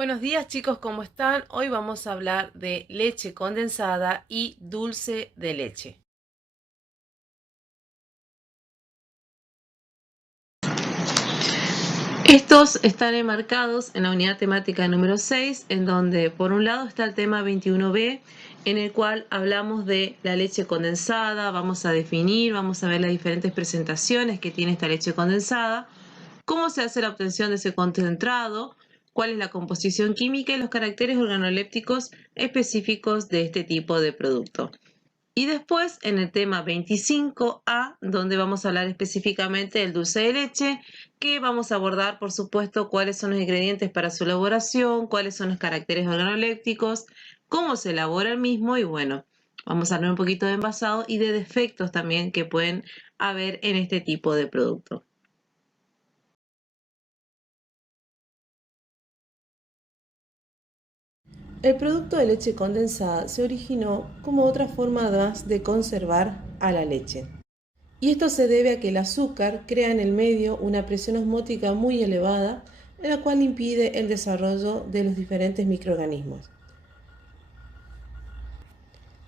Buenos días chicos, ¿cómo están? Hoy vamos a hablar de leche condensada y dulce de leche. Estos están enmarcados en la unidad temática número 6, en donde por un lado está el tema 21b, en el cual hablamos de la leche condensada, vamos a definir, vamos a ver las diferentes presentaciones que tiene esta leche condensada, cómo se hace la obtención de ese concentrado, cuál es la composición química y los caracteres organolépticos específicos de este tipo de producto. Y después en el tema 25A, donde vamos a hablar específicamente del dulce de leche, que vamos a abordar, por supuesto, cuáles son los ingredientes para su elaboración, cuáles son los caracteres organolépticos, cómo se elabora el mismo y bueno, vamos a hablar un poquito de envasado y de defectos también que pueden haber en este tipo de producto. El producto de leche condensada se originó como otra forma más de conservar a la leche. Y esto se debe a que el azúcar crea en el medio una presión osmótica muy elevada, la cual impide el desarrollo de los diferentes microorganismos.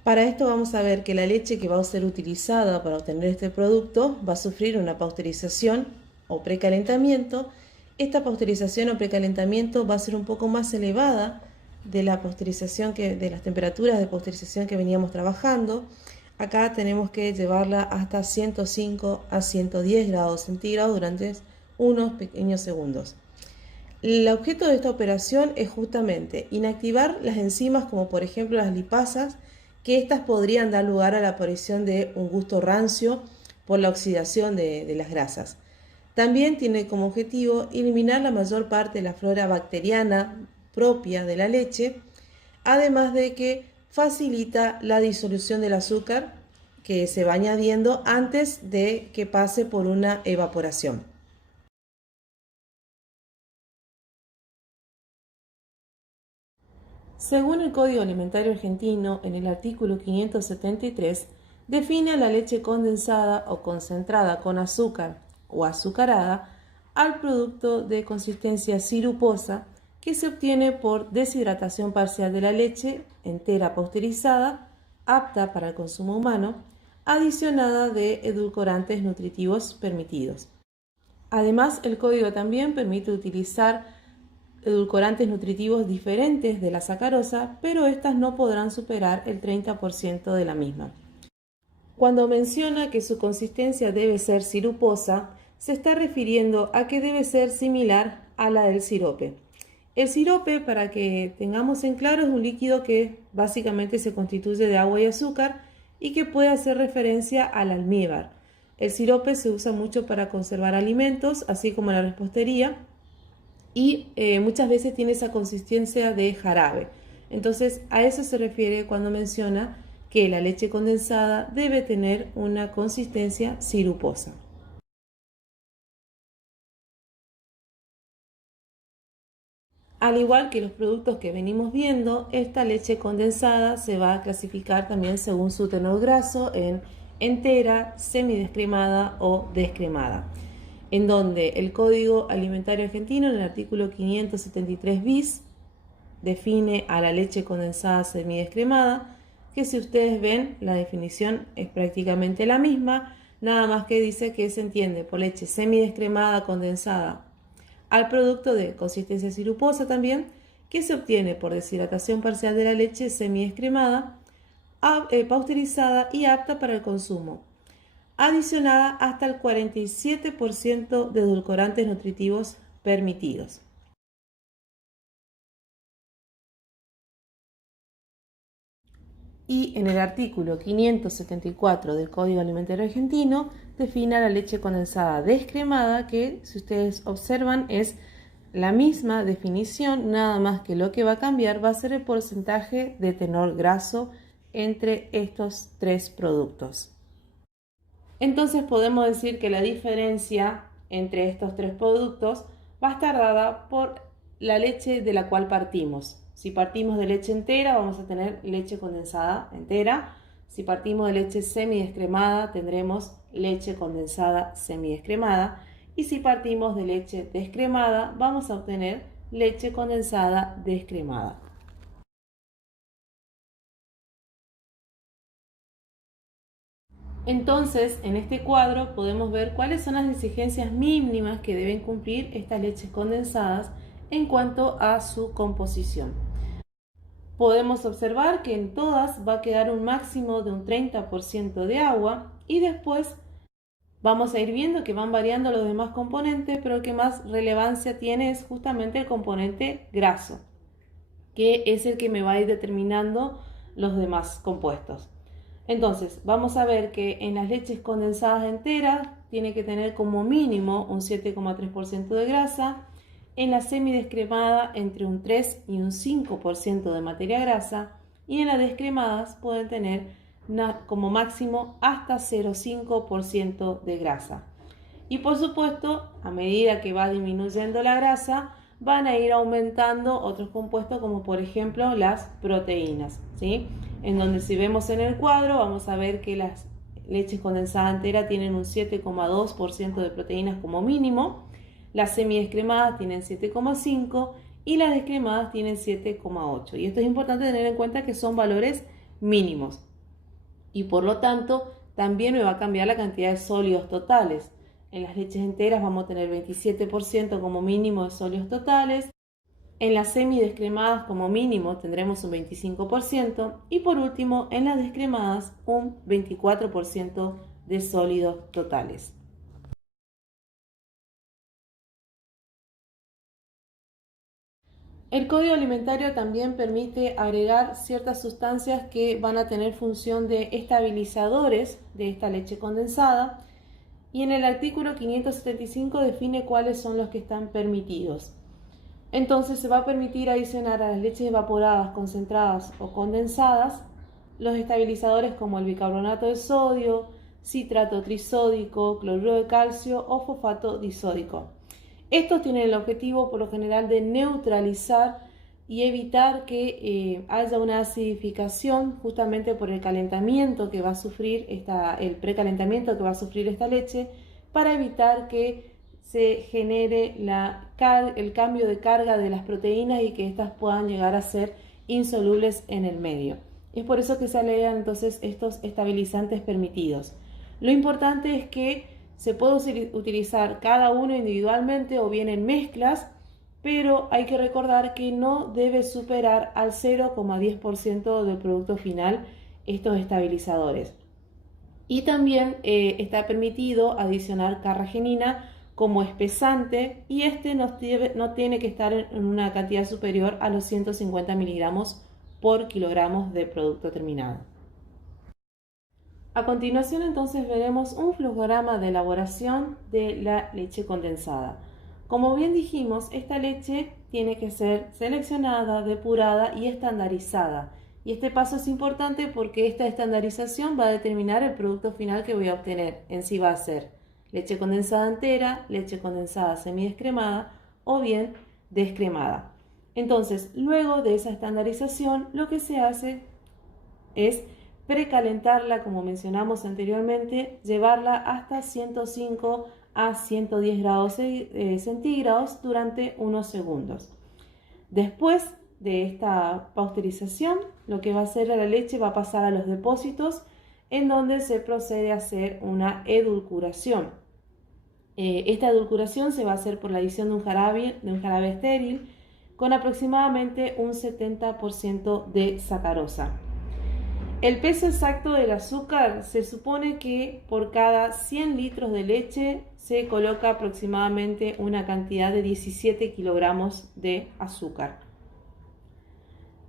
Para esto vamos a ver que la leche que va a ser utilizada para obtener este producto va a sufrir una pasteurización o precalentamiento. Esta pasteurización o precalentamiento va a ser un poco más elevada de la pasteurización de las temperaturas de pasteurización que veníamos trabajando. Acá tenemos que llevarla hasta 105 a 110 grados centígrados durante unos pequeños segundos. El objeto de esta operación es justamente inactivar las enzimas como por ejemplo las lipasas, que estas podrían dar lugar a la aparición de un gusto rancio por la oxidación de las grasas. También tiene como objetivo eliminar la mayor parte de la flora bacteriana propia de la leche, además de que facilita la disolución del azúcar que se va añadiendo antes de que pase por una evaporación. Según el Código Alimentario Argentino, en el artículo 573, define a la leche condensada o concentrada con azúcar o azucarada al producto de consistencia siruposa que se obtiene por deshidratación parcial de la leche entera pasteurizada, apta para el consumo humano, adicionada de edulcorantes nutritivos permitidos. Además, el código también permite utilizar edulcorantes nutritivos diferentes de la sacarosa, pero estas no podrán superar el 30% de la misma. Cuando menciona que su consistencia debe ser siruposa, se está refiriendo a que debe ser similar a la del sirope. El sirope, para que tengamos en claro, es un líquido que básicamente se constituye de agua y azúcar y que puede hacer referencia al almíbar. El sirope se usa mucho para conservar alimentos, así como en la repostería, y muchas veces tiene esa consistencia de jarabe. Entonces a eso se refiere cuando menciona que la leche condensada debe tener una consistencia siruposa. Al igual que los productos que venimos viendo, esta leche condensada se va a clasificar también según su tenor graso en entera, semidescremada o descremada, en donde el Código Alimentario Argentino en el artículo 573 bis define a la leche condensada semidescremada, que si ustedes ven la definición es prácticamente la misma, nada más que dice que se entiende por leche semidescremada condensada al producto de consistencia siruposa también, que se obtiene por deshidratación parcial de la leche semidescremada, pasteurizada y apta para el consumo, adicionada hasta el 47% de edulcorantes nutritivos permitidos. Y en el artículo 574 del Código Alimentario Argentino define la leche condensada descremada, que si ustedes observan es la misma definición, nada más que lo que va a cambiar va a ser el porcentaje de tenor graso entre estos tres productos. Entonces podemos decir que la diferencia entre estos tres productos va a estar dada por la leche de la cual partimos. Si partimos de leche entera, vamos a tener leche condensada entera. Si partimos de leche semidescremada, tendremos leche condensada semidescremada. Y si partimos de leche descremada, vamos a obtener leche condensada descremada. Entonces, en este cuadro podemos ver cuáles son las exigencias mínimas que deben cumplir estas leches condensadas en cuanto a su composición. Podemos observar que en todas va a quedar un máximo de un 30% de agua y después vamos a ir viendo que van variando los demás componentes, pero el que más relevancia tiene es justamente el componente graso, que es el que me va a ir determinando los demás compuestos. Entonces, vamos a ver que en las leches condensadas enteras tiene que tener como mínimo un 7,3% de grasa, en la semidescremada entre un 3 y un 5% de materia grasa y en las descremadas pueden tener como máximo hasta 0,5% de grasa. Y por supuesto, a medida que va disminuyendo la grasa, van a ir aumentando otros compuestos como por ejemplo las proteínas, ¿sí? En donde si vemos en el cuadro vamos a ver que las leches condensadas enteras tienen un 7,2% de proteínas como mínimo, las semidescremadas tienen 7,5% y las descremadas tienen 7,8%. Y esto es importante tener en cuenta que son valores mínimos y por lo tanto también me va a cambiar la cantidad de sólidos totales. En las leches enteras vamos a tener 27% como mínimo de sólidos totales. En las semidescremadas como mínimo tendremos un 25% y por último en las descremadas un 24% de sólidos totales. El código alimentario también permite agregar ciertas sustancias que van a tener función de estabilizadores de esta leche condensada y en el artículo 575 define cuáles son los que están permitidos. Entonces se va a permitir adicionar a las leches evaporadas, concentradas o condensadas los estabilizadores como el bicarbonato de sodio, citrato trisódico, cloruro de calcio o fosfato disódico. Estos tienen el objetivo por lo general de neutralizar y evitar que haya una acidificación justamente por el calentamiento que va a sufrir el precalentamiento que va a sufrir esta leche, para evitar que se genere el cambio de carga de las proteínas y que éstas puedan llegar a ser insolubles en el medio. Es por eso que se agregan entonces estos estabilizantes permitidos. Lo importante es que se puede utilizar cada uno individualmente o bien en mezclas, pero hay que recordar que no debe superar al 0,10% del producto final estos estabilizadores. Y también está permitido adicionar carragenina como espesante y este no tiene que estar en una cantidad superior a los 150 miligramos por kilogramos de producto terminado. A continuación entonces veremos un flujograma de elaboración de la leche condensada. Como bien dijimos, esta leche tiene que ser seleccionada, depurada y estandarizada. Y este paso es importante porque esta estandarización va a determinar el producto final que voy a obtener. En sí va a ser leche condensada entera, leche condensada semidescremada o bien descremada. Entonces, luego de esa estandarización, lo que se hace es precalentarla, como mencionamos anteriormente, llevarla hasta 105 a 110 grados centígrados durante unos segundos. Después de esta pasteurización, lo que va a hacer la leche va a pasar a los depósitos en donde se procede a hacer una edulcuración. Esta edulcuración se va a hacer por la adición de un jarabe estéril con aproximadamente un 70% de sacarosa. El peso exacto del azúcar se supone que por cada 100 litros de leche se coloca aproximadamente una cantidad de 17 kilogramos de azúcar.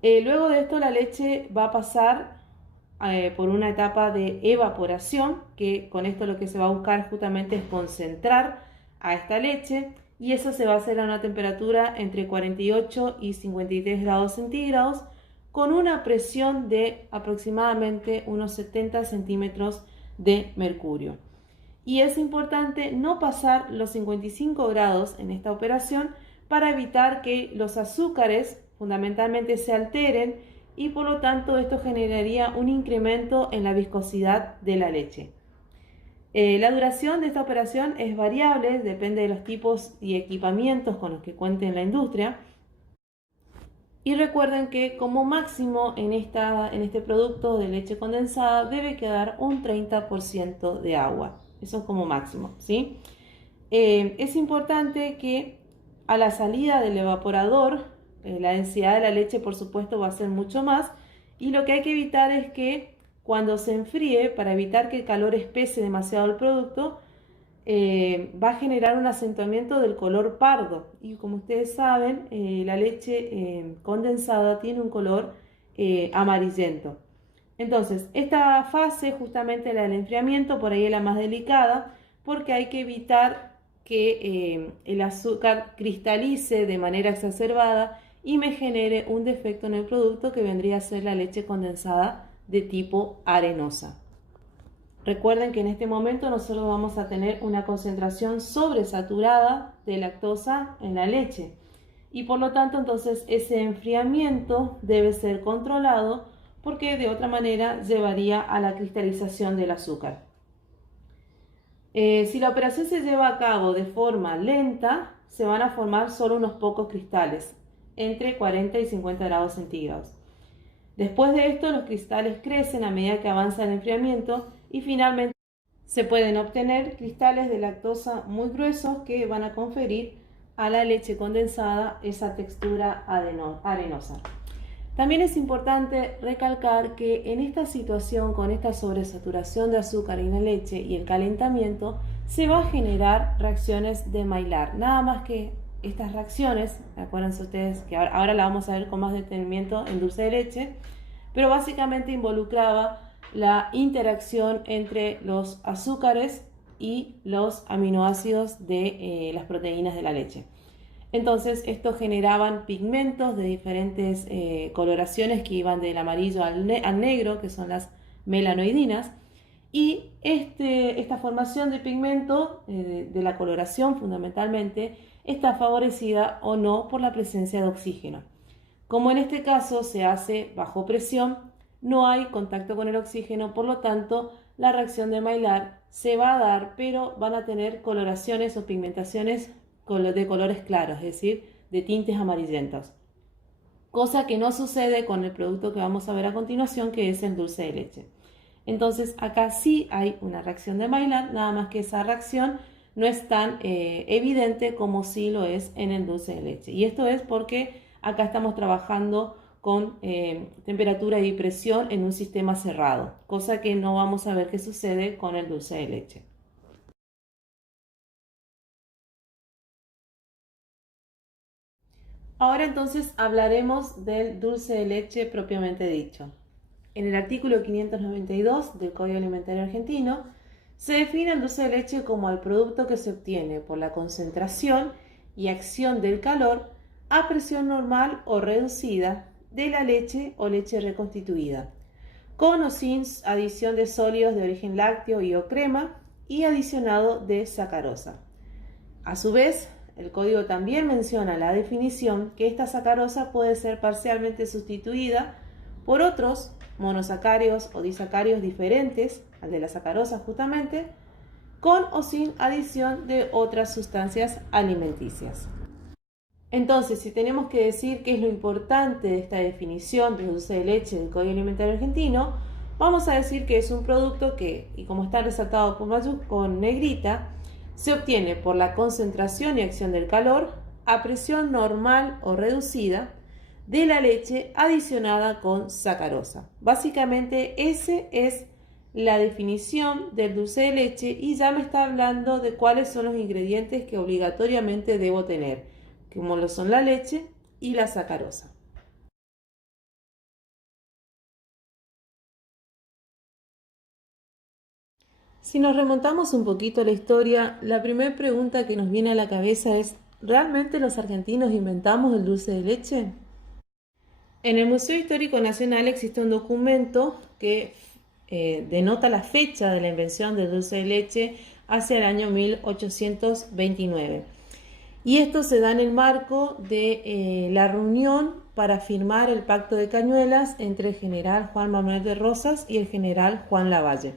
Luego de esto la leche va a pasar por una etapa de evaporación, que con esto lo que se va a buscar justamente es concentrar a esta leche y eso se va a hacer a una temperatura entre 48 y 53 grados centígrados con una presión de aproximadamente unos 70 centímetros de mercurio. Y es importante no pasar los 55 grados en esta operación para evitar que los azúcares fundamentalmente se alteren y por lo tanto esto generaría un incremento en la viscosidad de la leche. La duración de esta operación es variable, depende de los tipos y equipamientos con los que cuente la industria, Y recuerden que como máximo en este producto de leche condensada debe quedar un 30% de agua. Eso es como máximo, ¿sí? Es importante que a la salida del evaporador, la densidad de la leche por supuesto va a ser mucho más, y lo que hay que evitar es que cuando se enfríe, para evitar que el calor espese demasiado el producto, va a generar un acentuamiento del color pardo, y como ustedes saben, la leche condensada tiene un color amarillento. Entonces, esta fase, justamente la del enfriamiento, por ahí es la más delicada, porque hay que evitar que el azúcar cristalice de manera exacerbada y me genere un defecto en el producto que vendría a ser la leche condensada de tipo arenosa. Recuerden que en este momento nosotros vamos a tener una concentración sobresaturada de lactosa en la leche, y por lo tanto entonces ese enfriamiento debe ser controlado, porque de otra manera llevaría a la cristalización del azúcar. Si la operación se lleva a cabo de forma lenta, se van a formar solo unos pocos cristales, entre 40 y 50 grados centígrados. Después de esto, los cristales crecen a medida que avanza el enfriamiento, y finalmente se pueden obtener cristales de lactosa muy gruesos que van a conferir a la leche condensada esa textura arenosa. También es importante recalcar que en esta situación, con esta sobresaturación de azúcar en la leche y el calentamiento, se va a generar reacciones de Maillard. Nada más que estas reacciones, acuérdense ustedes que ahora la vamos a ver con más detenimiento en dulce de leche, pero básicamente involucraba la interacción entre los azúcares y los aminoácidos de las proteínas de la leche. Entonces, estos generaban pigmentos de diferentes coloraciones que iban del amarillo al negro, que son las melanoidinas, y esta formación de pigmento, de la coloración fundamentalmente, está favorecida o no por la presencia de oxígeno. Como en este caso se hace bajo presión, no hay contacto con el oxígeno, por lo tanto la reacción de Maillard se va a dar, pero van a tener coloraciones o pigmentaciones de colores claros, es decir, de tintes amarillentos. Cosa que no sucede con el producto que vamos a ver a continuación, que es el dulce de leche. Entonces acá sí hay una reacción de Maillard, nada más que esa reacción no es tan evidente como sí lo es en el dulce de leche. Y esto es porque acá estamos trabajando con temperatura y presión en un sistema cerrado, cosa que no vamos a ver que sucede con el dulce de leche. Ahora entonces hablaremos del dulce de leche propiamente dicho. En el artículo 592 del Código Alimentario Argentino se define el dulce de leche como el producto que se obtiene por la concentración y acción del calor a presión normal o reducida de la leche o leche reconstituida, con o sin adición de sólidos de origen lácteo y o crema, y adicionado de sacarosa. A su vez, el código también menciona la definición que esta sacarosa puede ser parcialmente sustituida por otros monosacáridos o disacáridos diferentes al de la sacarosa justamente, con o sin adición de otras sustancias alimenticias. Entonces, si tenemos que decir qué es lo importante de esta definición de dulce de leche del Código Alimentario Argentino, vamos a decir que es un producto que, y como está resaltado con negrita, se obtiene por la concentración y acción del calor a presión normal o reducida de la leche adicionada con sacarosa. Básicamente esa es la definición del dulce de leche, y ya me está hablando de cuáles son los ingredientes que obligatoriamente debo tener, como lo son la leche y la sacarosa. Si nos remontamos un poquito a la historia, la primera pregunta que nos viene a la cabeza es: ¿realmente los argentinos inventamos el dulce de leche? En el Museo Histórico Nacional existe un documento que denota la fecha de la invención del dulce de leche hacia el año 1829. Y esto se da en el marco de la reunión para firmar el Pacto de Cañuelas entre el general Juan Manuel de Rosas y el general Juan Lavalle.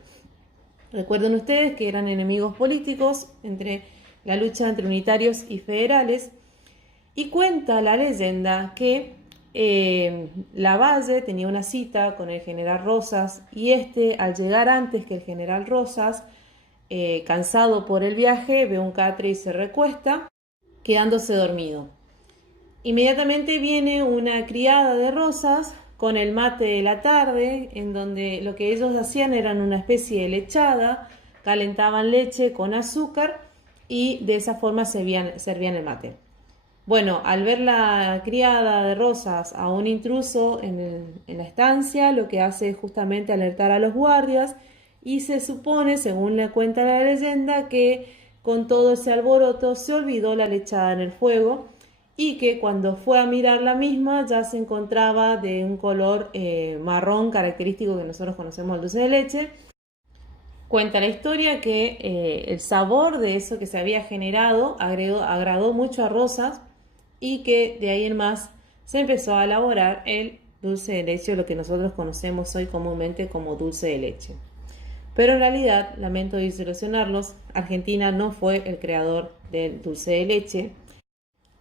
Recuerden ustedes que eran enemigos políticos entre la lucha entre unitarios y federales, y cuenta la leyenda que Lavalle tenía una cita con el general Rosas y al llegar antes que el general Rosas, cansado por el viaje, ve un catre y se recuesta, quedándose dormido. Inmediatamente viene una criada de Rosas con el mate de la tarde, en donde lo que ellos hacían era una especie de lechada, calentaban leche con azúcar y de esa forma servían el mate. Bueno, al ver la criada de Rosas a un intruso en la estancia, lo que hace es justamente alertar a los guardias y se supone, según le cuenta la leyenda, que con todo ese alboroto se olvidó la lechada en el fuego y que cuando fue a mirar la misma ya se encontraba de un color marrón característico que nosotros conocemos al dulce de leche. Cuenta la historia que el sabor de eso que se había generado agradó mucho a Rosas y que de ahí en más se empezó a elaborar el dulce de leche, o lo que nosotros conocemos hoy comúnmente como dulce de leche. Pero en realidad, lamento desilusionarlos, Argentina no fue el creador del dulce de leche,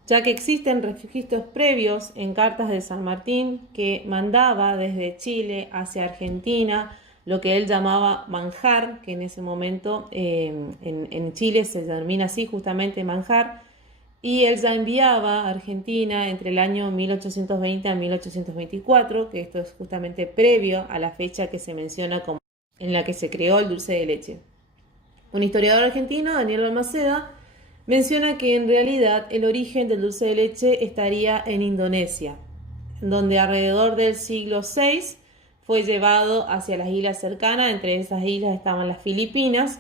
ya que existen registros previos en cartas de San Martín que mandaba desde Chile hacia Argentina lo que él llamaba manjar, que en ese momento en Chile se denomina así justamente manjar, y él ya enviaba a Argentina entre el año 1820 a 1824, que esto es justamente previo a la fecha que se menciona como en la que se creó el dulce de leche. Un historiador argentino, Daniel Balmaceda, menciona que en realidad el origen del dulce de leche estaría en Indonesia, donde alrededor del siglo VI fue llevado hacia las islas cercanas, entre esas islas estaban las Filipinas,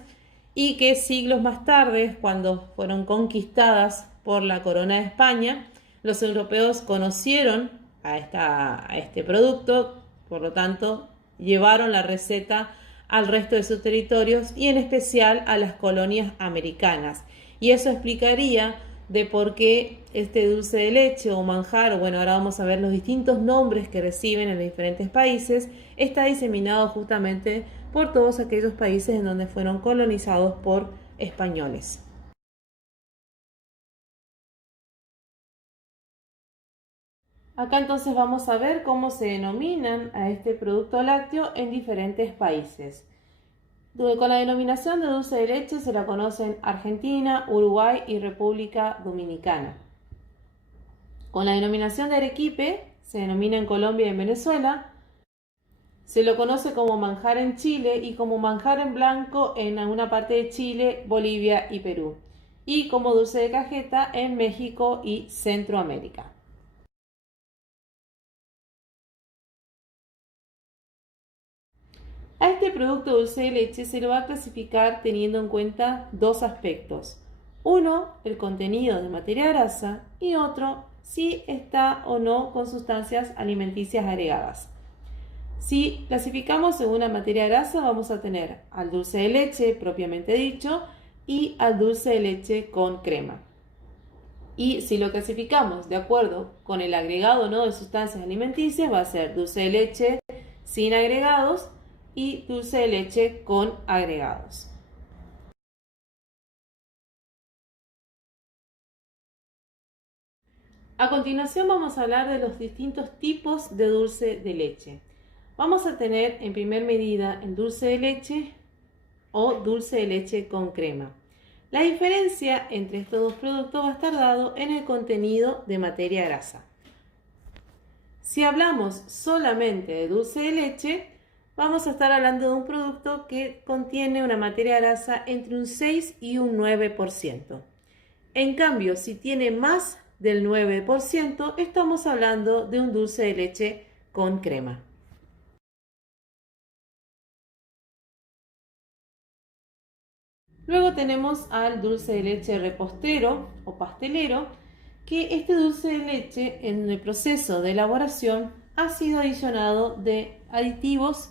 y que siglos más tarde, cuando fueron conquistadas por la corona de España, los europeos conocieron a este producto, por lo tanto llevaron la receta al resto de sus territorios y en especial a las colonias americanas. Y eso explicaría de por qué este dulce de leche o manjar, o bueno, ahora vamos a ver los distintos nombres que reciben en los diferentes países, está diseminado justamente por todos aquellos países en donde fueron colonizados por españoles. Acá entonces vamos a ver cómo se denominan a este producto lácteo en diferentes países. Con la denominación de dulce de leche se la conocen Argentina, Uruguay y República Dominicana. Con la denominación de arequipe se denomina en Colombia y en Venezuela. Se lo conoce como manjar en Chile y como manjar en blanco en alguna parte de Chile, Bolivia y Perú. Y como dulce de cajeta en México y Centroamérica. A este producto dulce de leche se lo va a clasificar teniendo en cuenta dos aspectos. Uno, el contenido de materia grasa y otro, si está o no con sustancias alimenticias agregadas. Si clasificamos según la materia grasa, vamos a tener al dulce de leche propiamente dicho y al dulce de leche con crema. Y si lo clasificamos de acuerdo con el agregado o no de sustancias alimenticias, va a ser dulce de leche sin agregados y dulce de leche con agregados. A continuación vamos a hablar de los distintos tipos de dulce de leche. Vamos a tener en primer medida el dulce de leche o dulce de leche con crema. La diferencia entre estos dos productos va a estar dado en el contenido de materia grasa. Si hablamos solamente de dulce de leche, vamos a estar hablando de un producto que contiene una materia grasa entre un 6 y un 9%. En cambio, si tiene más del 9%, estamos hablando de un dulce de leche con crema. Luego tenemos al dulce de leche repostero o pastelero, que este dulce de leche en el proceso de elaboración ha sido adicionado de aditivos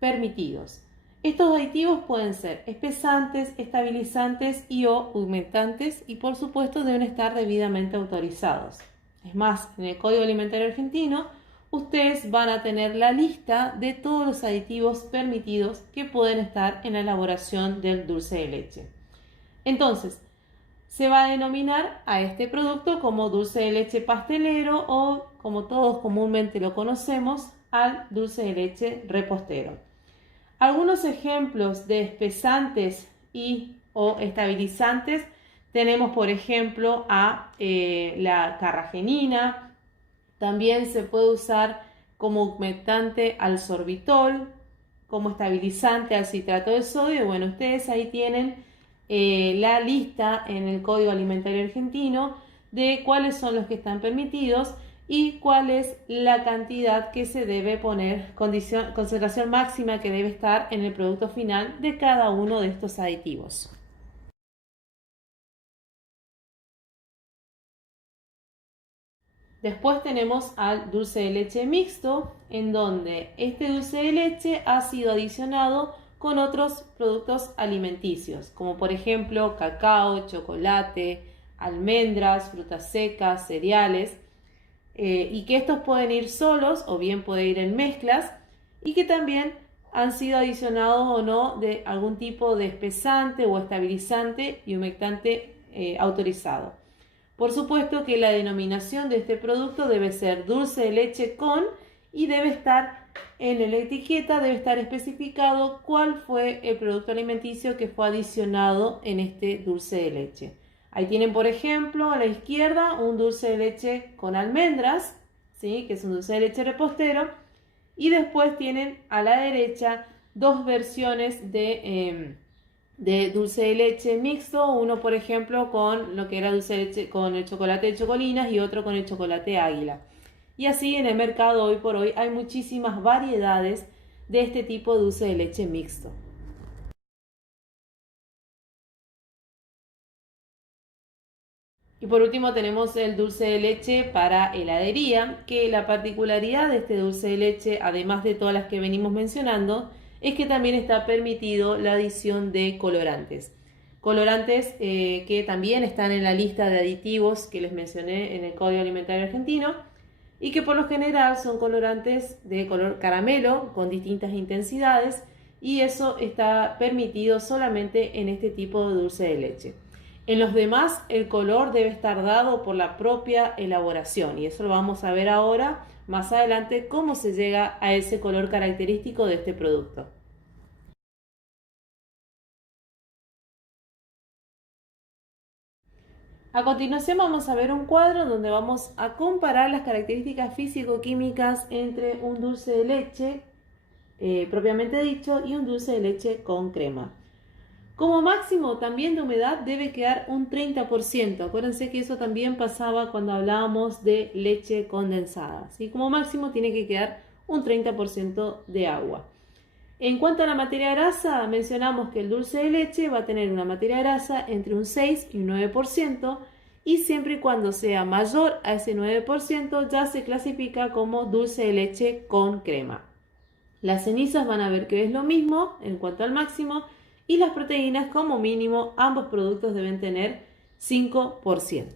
permitidos. Estos aditivos pueden ser espesantes, estabilizantes y o pigmentantes y por supuesto deben estar debidamente autorizados. Es más, en el Código Alimentario Argentino ustedes van a tener la lista de todos los aditivos permitidos que pueden estar en la elaboración del dulce de leche. Entonces, se va a denominar a este producto como dulce de leche pastelero o, como todos comúnmente lo conocemos, al dulce de leche repostero. Algunos ejemplos de espesantes y o estabilizantes tenemos, por ejemplo, a la carragenina. También se puede usar como humectante al sorbitol, como estabilizante al citrato de sodio. Bueno, ustedes ahí tienen la lista en el Código Alimentario Argentino de cuáles son los que están permitidos y cuál es la cantidad que se debe poner, concentración máxima que debe estar en el producto final de cada uno de estos aditivos. Después tenemos al dulce de leche mixto, en donde este dulce de leche ha sido adicionado con otros productos alimenticios, como por ejemplo cacao, chocolate, almendras, frutas secas, cereales, y que estos pueden ir solos o bien pueden ir en mezclas, y que también han sido adicionados o no de algún tipo de espesante o estabilizante y humectante autorizado. Por supuesto que la denominación de este producto debe ser dulce de leche con, y debe estar en la etiqueta, debe estar especificado cuál fue el producto alimenticio que fue adicionado en este dulce de leche. Ahí tienen, por ejemplo, a la izquierda un dulce de leche con almendras, ¿sí? Que es un dulce de leche repostero, y después tienen a la derecha dos versiones de dulce de leche mixto, uno por ejemplo con lo que era dulce de leche con el chocolate de Chocolinas y otro con el chocolate Águila. Y así en el mercado hoy por hoy hay muchísimas variedades de este tipo de dulce de leche mixto. Y por último tenemos el dulce de leche para heladería, que la particularidad de este dulce de leche, además de todas las que venimos mencionando, es que también está permitido la adición de colorantes. Colorantes que también están en la lista de aditivos que les mencioné en el Código Alimentario Argentino y que por lo general son colorantes de color caramelo con distintas intensidades, y eso está permitido solamente en este tipo de dulce de leche. En los demás el color debe estar dado por la propia elaboración, y eso lo vamos a ver ahora más adelante cómo se llega a ese color característico de este producto. A continuación vamos a ver un cuadro donde vamos a comparar las características físico-químicas entre un dulce de leche propiamente dicho y un dulce de leche con crema. Como máximo también de humedad debe quedar un 30%. Acuérdense que eso también pasaba cuando hablábamos de leche condensada, ¿sí? Como máximo tiene que quedar un 30% de agua. En cuanto a la materia grasa, mencionamos que el dulce de leche va a tener una materia grasa entre un 6 y un 9%, y siempre y cuando sea mayor a ese 9% ya se clasifica como dulce de leche con crema. Las cenizas van a ver que es lo mismo en cuanto al máximo, y las proteínas como mínimo ambos productos deben tener 5%.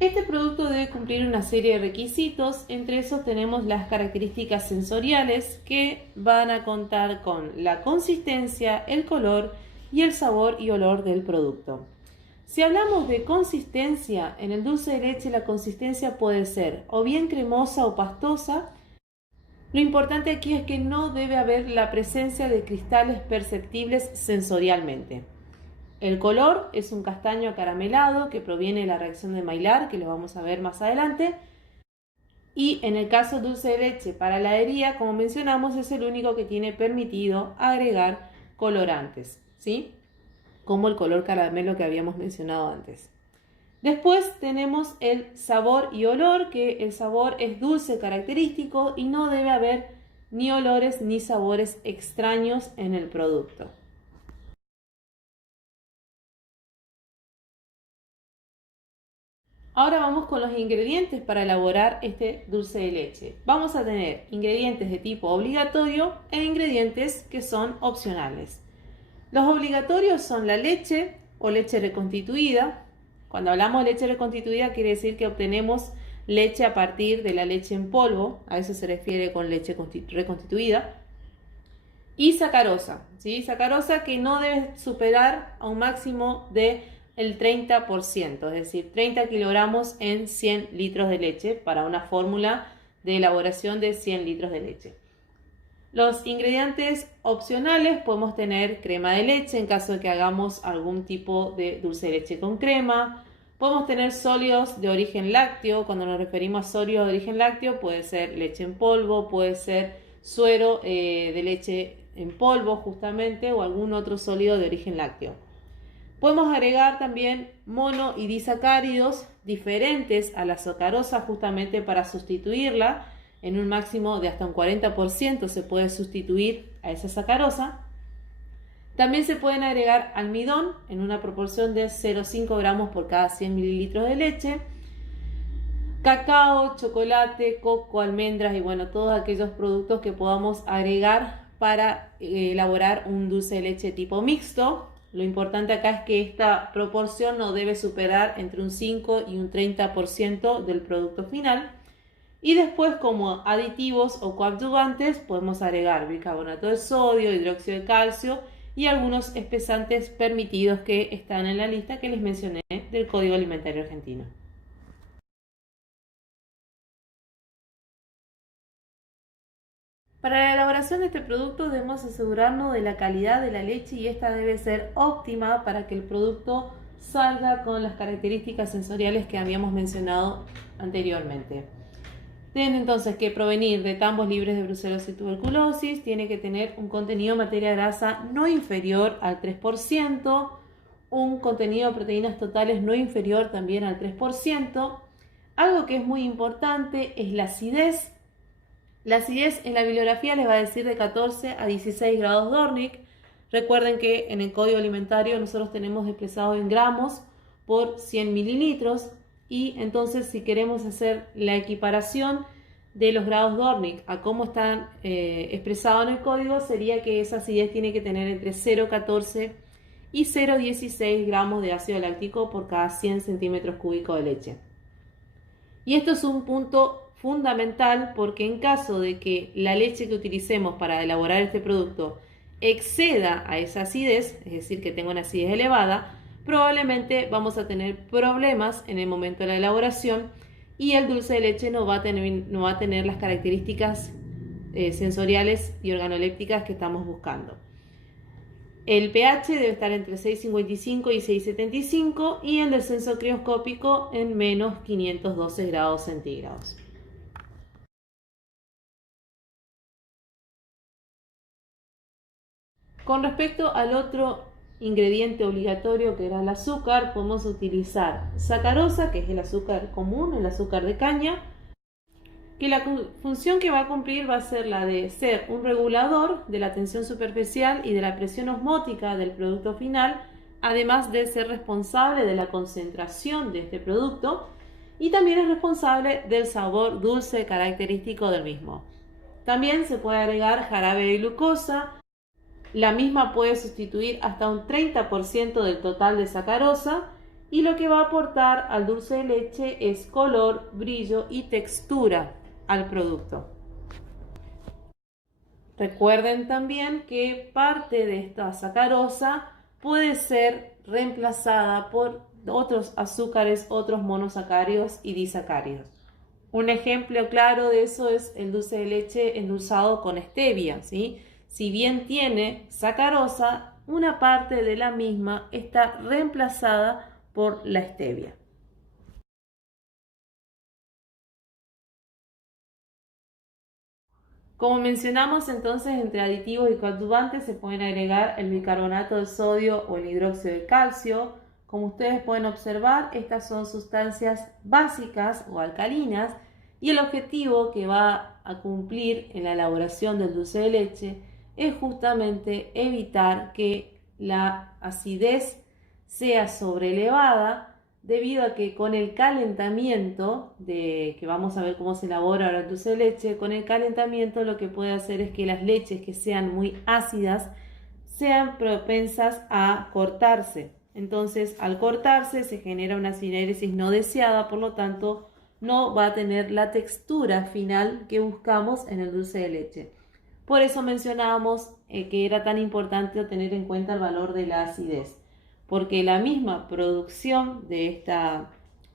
Este producto debe cumplir una serie de requisitos, entre esos tenemos las características sensoriales que van a contar con la consistencia, el color y el sabor y olor del producto. Si hablamos de consistencia, en el dulce de leche la consistencia puede ser o bien cremosa o pastosa. Lo importante aquí es que no debe haber la presencia de cristales perceptibles sensorialmente. El color es un castaño acaramelado que proviene de la reacción de Maillard, que lo vamos a ver más adelante. Y en el caso dulce de leche para heladería, como mencionamos, es el único que tiene permitido agregar colorantes, ¿sí? Como el color caramelo que habíamos mencionado antes. Después tenemos el sabor y olor, que el sabor es dulce característico y no debe haber ni olores ni sabores extraños en el producto. Ahora vamos con los ingredientes para elaborar este dulce de leche. Vamos a tener ingredientes de tipo obligatorio e ingredientes que son opcionales. Los obligatorios son la leche o leche reconstituida. Cuando hablamos de leche reconstituida quiere decir que obtenemos leche a partir de la leche en polvo, a eso se refiere con leche reconstituida. Y sacarosa, ¿sí? Sacarosa que no debe superar a un máximo de el 30%, es decir, 30 kilogramos en 100 litros de leche para una fórmula de elaboración de 100 litros de leche. Los ingredientes opcionales podemos tener crema de leche en caso de que hagamos algún tipo de dulce de leche con crema. Podemos tener sólidos de origen lácteo. Cuando nos referimos a sólidos de origen lácteo puede ser leche en polvo, puede ser suero de leche en polvo justamente o algún otro sólido de origen lácteo. Podemos agregar también mono y disacáridos diferentes a la sacarosa justamente para sustituirla. En un máximo de hasta un 40% se puede sustituir a esa sacarosa. También se pueden agregar almidón en una proporción de 0,5 gramos por cada 100 mililitros de leche. Cacao, chocolate, coco, almendras y bueno, todos aquellos productos que podamos agregar para elaborar un dulce de leche tipo mixto. Lo importante acá es que esta proporción no debe superar entre un 5 y un 30% del producto final. Y después, como aditivos o coadyuvantes, podemos agregar bicarbonato de sodio, hidróxido de calcio y algunos espesantes permitidos que están en la lista que les mencioné del Código Alimentario Argentino. Para la elaboración de este producto debemos asegurarnos de la calidad de la leche y esta debe ser óptima para que el producto salga con las características sensoriales que habíamos mencionado anteriormente. Tiene entonces que provenir de tambos libres de brucelosis y tuberculosis, tiene que tener un contenido de materia grasa no inferior al 3%, un contenido de proteínas totales no inferior también al 3%. Algo que es muy importante es la acidez. La acidez en la bibliografía les va a decir de 14 a 16 grados Dörnig. Recuerden que en el código alimentario nosotros tenemos expresado en gramos por 100 mililitros. Y entonces si queremos hacer la equiparación de los grados Dörnig a cómo están expresados en el código, sería que esa acidez tiene que tener entre 0,14 y 0,16 gramos de ácido láctico por cada 100 centímetros cúbicos de leche. Y esto es un punto fundamental porque en caso de que la leche que utilicemos para elaborar este producto exceda a esa acidez, es decir, que tenga una acidez elevada, probablemente vamos a tener problemas en el momento de la elaboración y el dulce de leche no va a tener las características sensoriales y organolépticas que estamos buscando. El pH debe estar entre 6,55 y 6,75 y el descenso crioscópico en menos 512 grados centígrados. Con respecto al otro ingrediente obligatorio que era el azúcar, podemos utilizar sacarosa, que es el azúcar común, el azúcar de caña, que la función que va a cumplir va a ser la de ser un regulador de la tensión superficial y de la presión osmótica del producto final, además de ser responsable de la concentración de este producto y también es responsable del sabor dulce característico del mismo. También se puede agregar jarabe de glucosa. La misma puede sustituir hasta un 30% del total de sacarosa y lo que va a aportar al dulce de leche es color, brillo y textura al producto. Recuerden también que parte de esta sacarosa puede ser reemplazada por otros azúcares, otros monosacáridos y disacáridos. Un ejemplo claro de eso es el dulce de leche endulzado con stevia, ¿sí? Si bien tiene sacarosa, una parte de la misma está reemplazada por la stevia. Como mencionamos entonces, entre aditivos y coadyuvantes se pueden agregar el bicarbonato de sodio o el hidróxido de calcio. Como ustedes pueden observar, estas son sustancias básicas o alcalinas y el objetivo que va a cumplir en la elaboración del dulce de leche es justamente evitar que la acidez sea sobrelevada debido a que con el calentamiento, que vamos a ver cómo se elabora ahora el dulce de leche, con el calentamiento lo que puede hacer es que las leches que sean muy ácidas sean propensas a cortarse. Entonces, al cortarse se genera una acinéresis no deseada, por lo tanto, no va a tener la textura final que buscamos en el dulce de leche. Por eso mencionábamos que era tan importante tener en cuenta el valor de la acidez, porque la misma producción de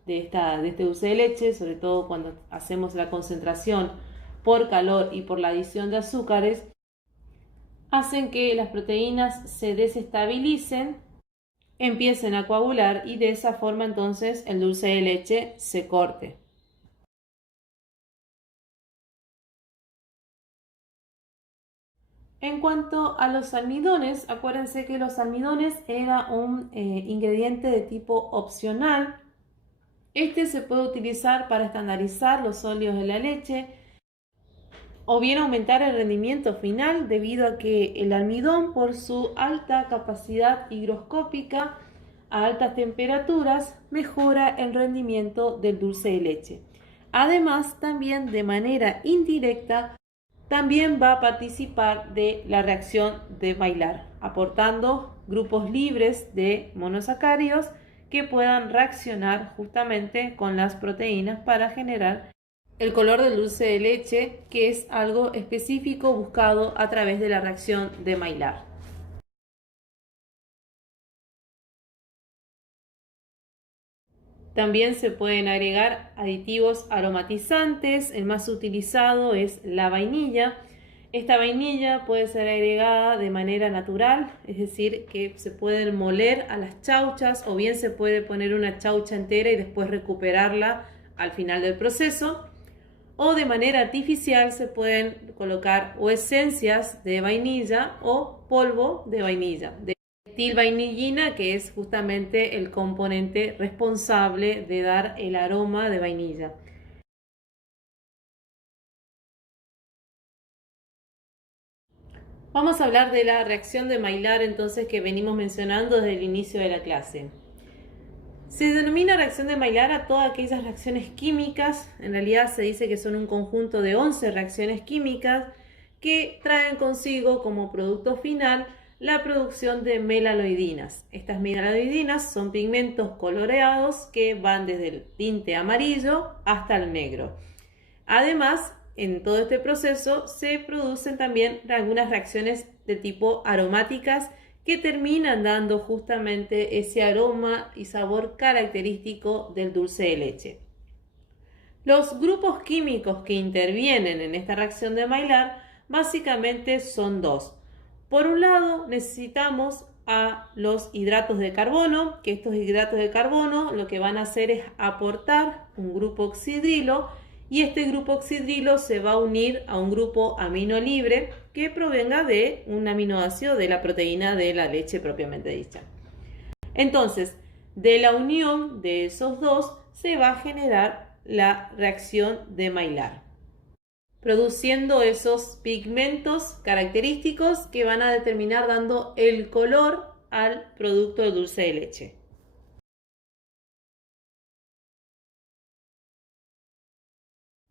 este dulce de leche, sobre todo cuando hacemos la concentración por calor y por la adición de azúcares, hacen que las proteínas se desestabilicen, empiecen a coagular y de esa forma entonces el dulce de leche se corte. En cuanto a los almidones, acuérdense que los almidones era un ingrediente de tipo opcional. Este se puede utilizar para estandarizar los óleos de la leche o bien aumentar el rendimiento final debido a que el almidón, por su alta capacidad higroscópica a altas temperaturas, mejora el rendimiento del dulce de leche. Además, también de manera indirecta, también va a participar de la reacción de Maillard, aportando grupos libres de monosacáridos que puedan reaccionar justamente con las proteínas para generar el color del dulce de leche, que es algo específico buscado a través de la reacción de Maillard. También se pueden agregar aditivos aromatizantes. El más utilizado es la vainilla. Esta vainilla puede ser agregada de manera natural, es decir, que se pueden moler a las chauchas o bien se puede poner una chaucha entera y después recuperarla al final del proceso. O de manera artificial se pueden colocar o esencias de vainilla o polvo de vainilla, de metilvainillina, que es justamente el componente responsable de dar el aroma de vainilla. Vamos a hablar de la reacción de Maillard entonces, que venimos mencionando desde el inicio de la clase. Se denomina reacción de Maillard a todas aquellas reacciones químicas. En realidad se dice que son un conjunto de 11 reacciones químicas que traen consigo como producto final la producción de melanoidinas. Estas melanoidinas son pigmentos coloreados que van desde el tinte amarillo hasta el negro. Además, en todo este proceso se producen también algunas reacciones de tipo aromáticas que terminan dando justamente ese aroma y sabor característico del dulce de leche. Los grupos químicos que intervienen en esta reacción de Maillard básicamente son dos. Por un lado, necesitamos a los hidratos de carbono, que estos hidratos de carbono lo que van a hacer es aportar un grupo oxidrilo, y este grupo oxidrilo se va a unir a un grupo amino libre que provenga de un aminoácido de la proteína de la leche propiamente dicha. Entonces, de la unión de esos dos se va a generar la reacción de Maillard, produciendo esos pigmentos característicos que van a determinar dando el color al producto de dulce de leche.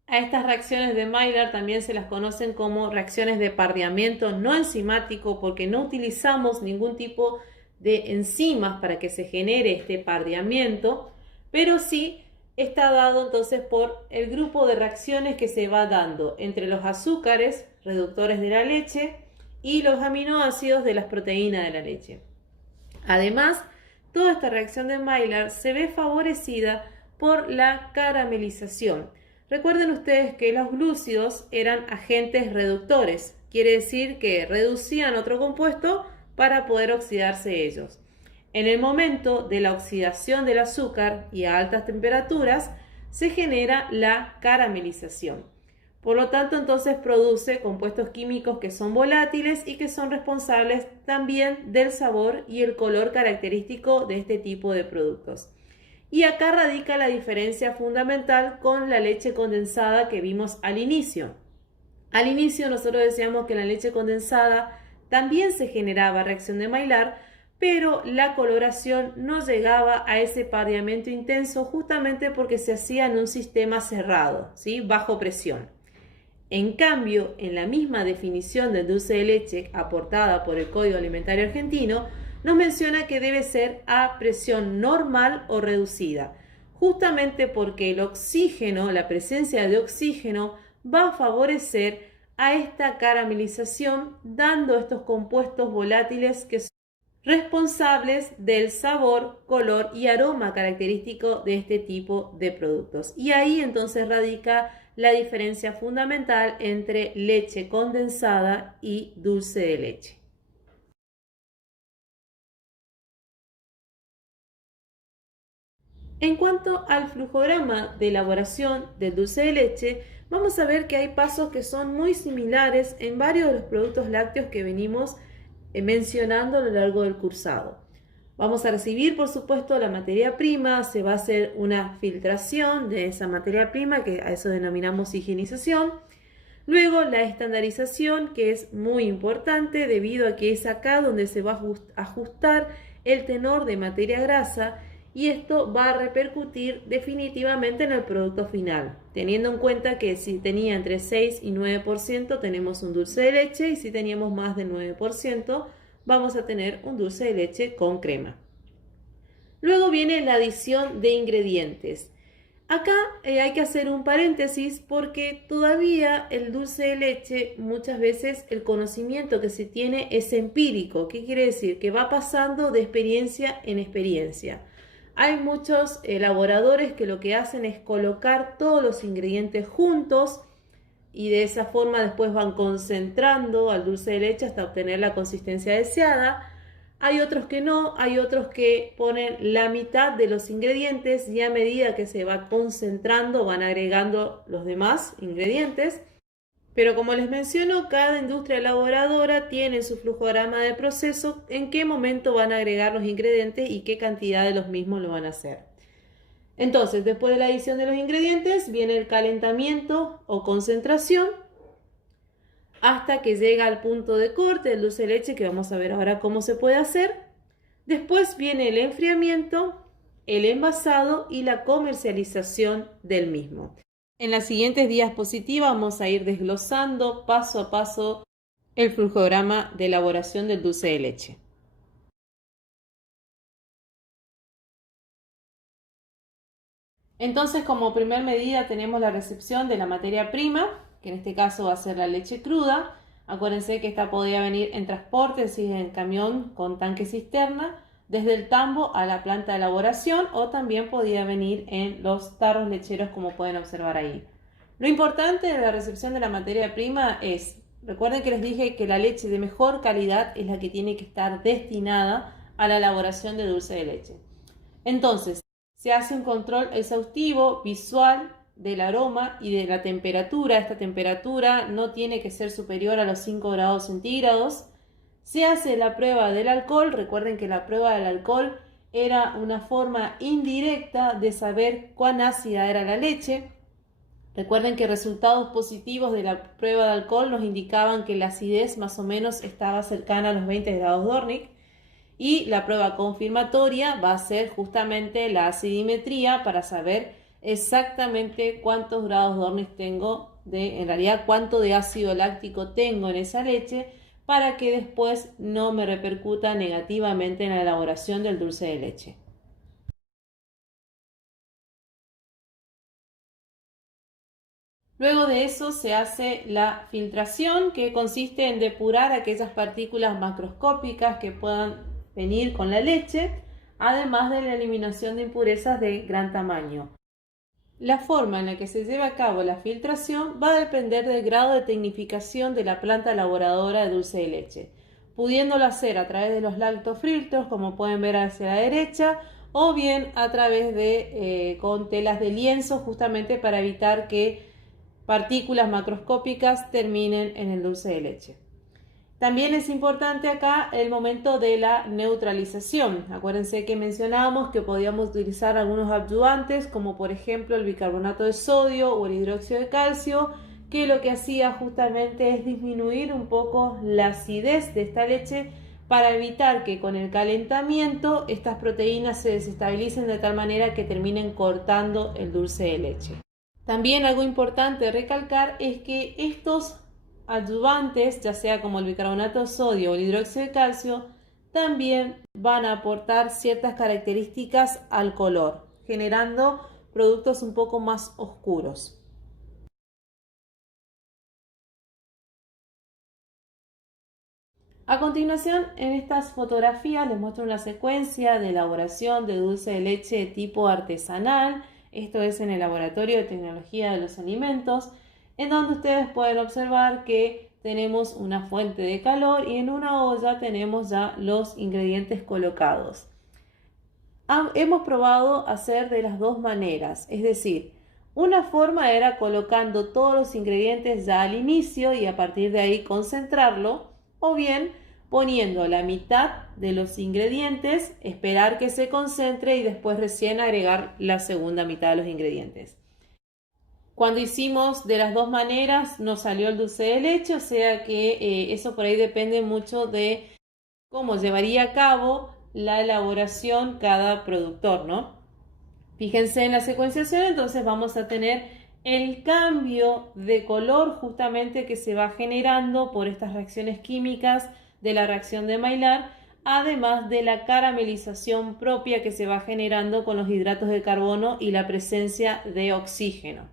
A estas reacciones de Maillard también se las conocen como reacciones de pardeamiento no enzimático, porque no utilizamos ningún tipo de enzimas para que se genere este pardeamiento, pero sí está dado entonces por el grupo de reacciones que se va dando entre los azúcares reductores de la leche y los aminoácidos de las proteínas de la leche. Además, toda esta reacción de Maillard se ve favorecida por la caramelización. Recuerden ustedes que los glúcidos eran agentes reductores, quiere decir que reducían otro compuesto para poder oxidarse ellos. En el momento de la oxidación del azúcar y a altas temperaturas se genera la caramelización. Por lo tanto, entonces produce compuestos químicos que son volátiles y que son responsables también del sabor y el color característico de este tipo de productos. Y acá radica la diferencia fundamental con la leche condensada que vimos al inicio. Al inicio nosotros decíamos que en la leche condensada también se generaba reacción de Maillard, pero la coloración no llegaba a ese pardeamiento intenso justamente porque se hacía en un sistema cerrado, ¿sí? Bajo presión. En cambio, en la misma definición del dulce de leche aportada por el Código Alimentario Argentino, nos menciona que debe ser a presión normal o reducida, justamente porque el oxígeno, la presencia de oxígeno, va a favorecer a esta caramelización, dando estos compuestos volátiles que son responsables del sabor, color y aroma característico de este tipo de productos. Y ahí entonces radica la diferencia fundamental entre leche condensada y dulce de leche. En cuanto al flujograma de elaboración del dulce de leche, vamos a ver que hay pasos que son muy similares en varios de los productos lácteos que venimos mencionando a lo largo del cursado. Vamos a recibir, por supuesto, la materia prima, se va a hacer una filtración de esa materia prima, que a eso denominamos higienización. Luego la estandarización, que es muy importante debido a que es acá donde se va a ajustar el tenor de materia grasa, y esto va a repercutir definitivamente en el producto final, teniendo en cuenta que si tenía entre 6 y 9% tenemos un dulce de leche, y si teníamos más de 9% vamos a tener un dulce de leche con crema. Luego viene la adición de ingredientes. Acá hay que hacer un paréntesis porque todavía el dulce de leche, muchas veces el conocimiento que se tiene es empírico. ¿Qué quiere decir? Que va pasando de experiencia en experiencia. Hay muchos elaboradores que lo que hacen es colocar todos los ingredientes juntos y de esa forma después van concentrando al dulce de leche hasta obtener la consistencia deseada. Hay otros que no, hay otros que ponen la mitad de los ingredientes y a medida que se va concentrando van agregando los demás ingredientes. Pero como les menciono, cada industria elaboradora tiene su flujograma de proceso, en qué momento van a agregar los ingredientes y qué cantidad de los mismos lo van a hacer. Entonces, después de la adición de los ingredientes, viene el calentamiento o concentración hasta que llega al punto de corte del dulce de leche, que vamos a ver ahora cómo se puede hacer. Después viene el enfriamiento, el envasado y la comercialización del mismo. En las siguientes diapositivas vamos a ir desglosando paso a paso el flujograma de elaboración del dulce de leche. Entonces, como primer medida tenemos la recepción de la materia prima, que en este caso va a ser la leche cruda. Acuérdense que esta podía venir en transporte, es decir, en camión con tanque cisterna, desde el tambo a la planta de elaboración, o también podía venir en los tarros lecheros, como pueden observar ahí. Lo importante de la recepción de la materia prima es, recuerden que les dije que la leche de mejor calidad es la que tiene que estar destinada a la elaboración de dulce de leche. Entonces, se hace un control exhaustivo, visual, del aroma y de la temperatura. Esta temperatura no tiene que ser superior a los 5 grados centígrados. Se hace la prueba del alcohol. Recuerden que la prueba del alcohol era una forma indirecta de saber cuán ácida era la leche. Recuerden que resultados positivos de la prueba de alcohol nos indicaban que la acidez más o menos estaba cercana a los 20 grados Dornick. Y la prueba confirmatoria va a ser justamente la acidimetría para saber exactamente cuántos grados Dornick tengo, en realidad cuánto de ácido láctico tengo en esa leche, para que después no me repercuta negativamente en la elaboración del dulce de leche. Luego de eso se hace la filtración, que consiste en depurar aquellas partículas macroscópicas que puedan venir con la leche, además de la eliminación de impurezas de gran tamaño. La forma en la que se lleva a cabo la filtración va a depender del grado de tecnificación de la planta elaboradora de dulce de leche, pudiéndolo hacer a través de los lactofiltros, como pueden ver hacia la derecha, o bien a través de con telas de lienzo, justamente para evitar que partículas macroscópicas terminen en el dulce de leche. También es importante acá el momento de la neutralización. Acuérdense que mencionábamos que podíamos utilizar algunos adyuvantes, como por ejemplo el bicarbonato de sodio o el hidróxido de calcio, que lo que hacía justamente es disminuir un poco la acidez de esta leche para evitar que con el calentamiento estas proteínas se desestabilicen de tal manera que terminen cortando el dulce de leche. También algo importante recalcar es que estos adyuvantes, ya sea como el bicarbonato de sodio o el hidróxido de calcio, también van a aportar ciertas características al color, generando productos un poco más oscuros. A continuación, en estas fotografías les muestro una secuencia de elaboración de dulce de leche tipo artesanal. Esto es en el Laboratorio de Tecnología de los Alimentos, en donde ustedes pueden observar que tenemos una fuente de calor y en una olla tenemos ya los ingredientes colocados. Hemos probado hacer de las dos maneras, es decir, una forma era colocando todos los ingredientes ya al inicio y a partir de ahí concentrarlo, o bien poniendo la mitad de los ingredientes, esperar que se concentre y después recién agregar la segunda mitad de los ingredientes. Cuando hicimos de las dos maneras nos salió el dulce de leche, o sea que eso por ahí depende mucho de cómo llevaría a cabo la elaboración cada productor, ¿no? Fíjense en la secuenciación, entonces vamos a tener el cambio de color justamente que se va generando por estas reacciones químicas de la reacción de Maillard, además de la caramelización propia que se va generando con los hidratos de carbono y la presencia de oxígeno.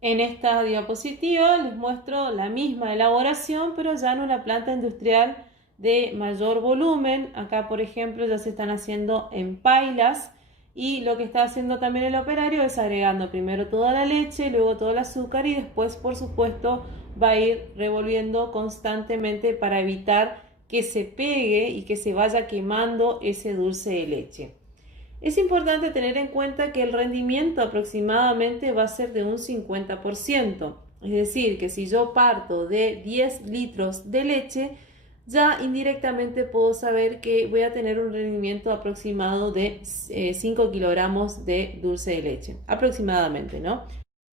En esta diapositiva les muestro la misma elaboración, pero ya en una planta industrial de mayor volumen. Acá, por ejemplo, ya se están haciendo en pailas y lo que está haciendo también el operario es agregando primero toda la leche, luego todo el azúcar y después, por supuesto, va a ir revolviendo constantemente para evitar que se pegue y que se vaya quemando ese dulce de leche. Es importante tener en cuenta que el rendimiento aproximadamente va a ser de un 50%. Es decir, que si yo parto de 10 litros de leche, ya indirectamente puedo saber que voy a tener un rendimiento aproximado de 5 kilogramos de dulce de leche. Aproximadamente, ¿no?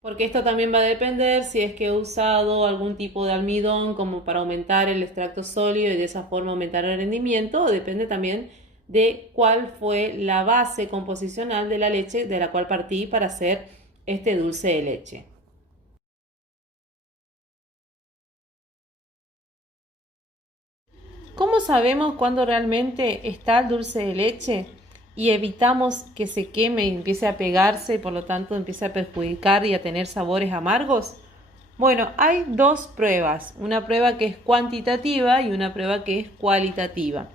Porque esto también va a depender si es que he usado algún tipo de almidón como para aumentar el extracto sólido y de esa forma aumentar el rendimiento, o depende también de cuál fue la base composicional de la leche de la cual partí para hacer este dulce de leche. ¿Cómo sabemos cuándo realmente está el dulce de leche y evitamos que se queme y empiece a pegarse y por lo tanto empiece a perjudicar y a tener sabores amargos? Bueno, hay dos pruebas, una prueba que es cuantitativa y una prueba que es cualitativa.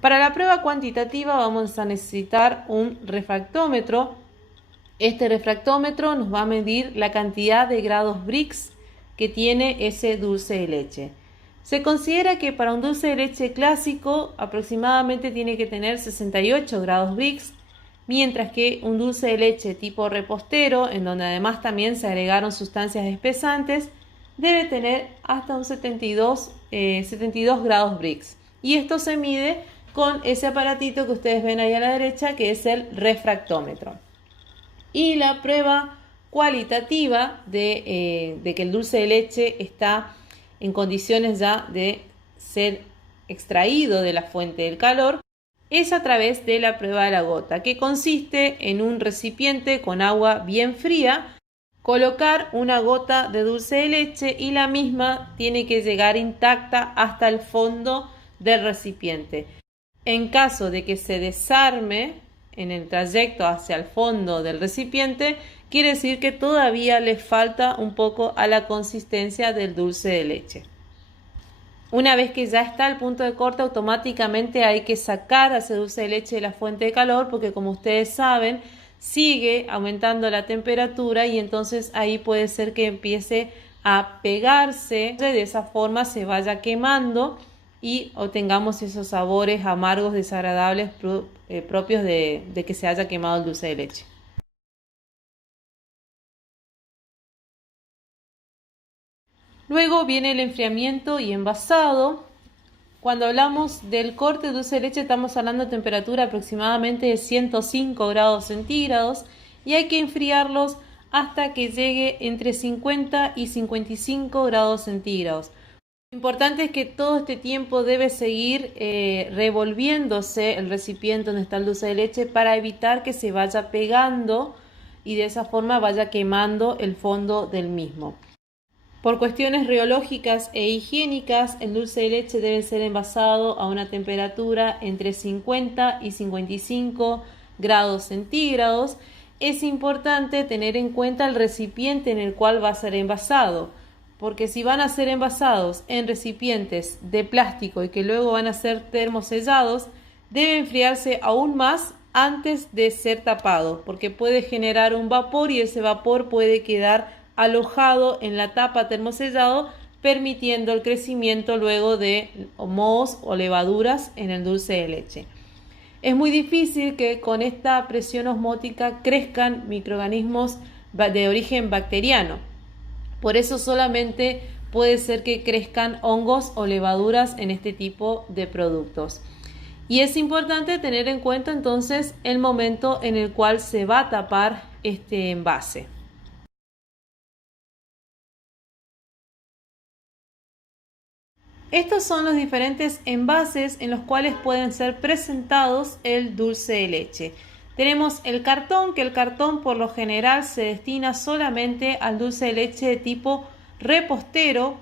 Para la prueba cuantitativa vamos a necesitar un refractómetro. Este refractómetro nos va a medir la cantidad de grados Brix que tiene ese dulce de leche. Se considera que para un dulce de leche clásico aproximadamente tiene que tener 68 grados Brix, mientras que un dulce de leche tipo repostero, en donde además también se agregaron sustancias espesantes, debe tener hasta un 72 grados Brix. Y esto se mide con ese aparatito que ustedes ven ahí a la derecha, que es el refractómetro. Y la prueba cualitativa de que el dulce de leche está en condiciones ya de ser extraído de la fuente del calor es a través de la prueba de la gota, que consiste en un recipiente con agua bien fría, colocar una gota de dulce de leche y la misma tiene que llegar intacta hasta el fondo del recipiente. En caso de que se desarme en el trayecto hacia el fondo del recipiente, quiere decir que todavía le falta un poco a la consistencia del dulce de leche. Una vez que ya está al punto de corte, automáticamente hay que sacar a ese dulce de leche de la fuente de calor porque, como ustedes saben, sigue aumentando la temperatura y entonces ahí puede ser que empiece a pegarse, de esa forma se vaya quemando y obtengamos esos sabores amargos desagradables propios de que se haya quemado el dulce de leche. Luego viene el enfriamiento y envasado. Cuando hablamos del corte de dulce de leche estamos hablando de temperatura aproximadamente de 105 grados centígrados y hay que enfriarlos hasta que llegue entre 50 y 55 grados centígrados. Lo importante es que todo este tiempo debe seguir revolviéndose el recipiente donde está el dulce de leche para evitar que se vaya pegando y de esa forma vaya quemando el fondo del mismo. Por cuestiones riológicas e higiénicas, el dulce de leche debe ser envasado a una temperatura entre 50 y 55 grados centígrados. es importante tener en cuenta el recipiente en el cual va a ser envasado, porque si van a ser envasados en recipientes de plástico y que luego van a ser termosellados, debe enfriarse aún más antes de ser tapado, porque puede generar un vapor y ese vapor puede quedar alojado en la tapa termosellado, permitiendo el crecimiento luego de mohos o levaduras en el dulce de leche. Es muy difícil que con esta presión osmótica crezcan microorganismos de origen bacteriano. Por eso solamente puede ser que crezcan hongos o levaduras en este tipo de productos. Y es importante tener en cuenta entonces el momento en el cual se va a tapar este envase. Estos son los diferentes envases en los cuales pueden ser presentados el dulce de leche. Tenemos el cartón, que el cartón por lo general se destina solamente al dulce de leche de tipo repostero,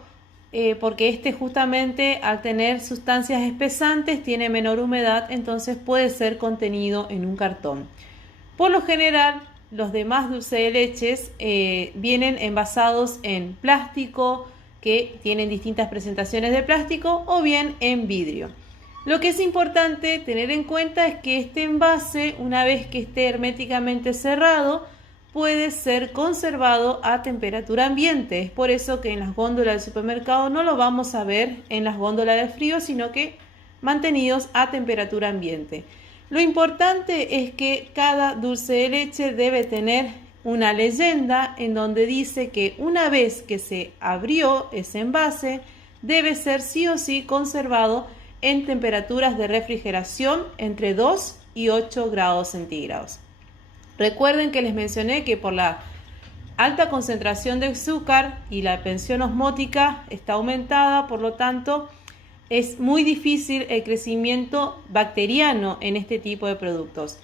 porque este justamente al tener sustancias espesantes tiene menor humedad, entonces puede ser contenido en un cartón. Por lo general, los demás dulces de leches vienen envasados en plástico, que tienen distintas presentaciones de plástico, o bien en vidrio. Lo que es importante tener en cuenta es que este envase, una vez que esté herméticamente cerrado, puede ser conservado a temperatura ambiente. Es por eso que en las góndolas del supermercado no lo vamos a ver en las góndolas de frío, sino que mantenidos a temperatura ambiente. Lo importante es que cada dulce de leche debe tener una leyenda en donde dice que una vez que se abrió ese envase, debe ser sí o sí conservado en temperaturas de refrigeración entre 2 y 8 grados centígrados. Recuerden que les mencioné que por la alta concentración de azúcar y la presión osmótica está aumentada, por lo tanto es muy difícil el crecimiento bacteriano en este tipo de productos.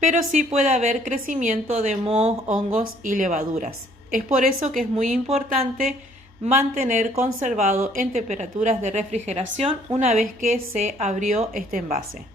Pero sí puede haber crecimiento de mohos, hongos y levaduras. Es por eso que es muy importante mantener conservado en temperaturas de refrigeración una vez que se abrió este envase.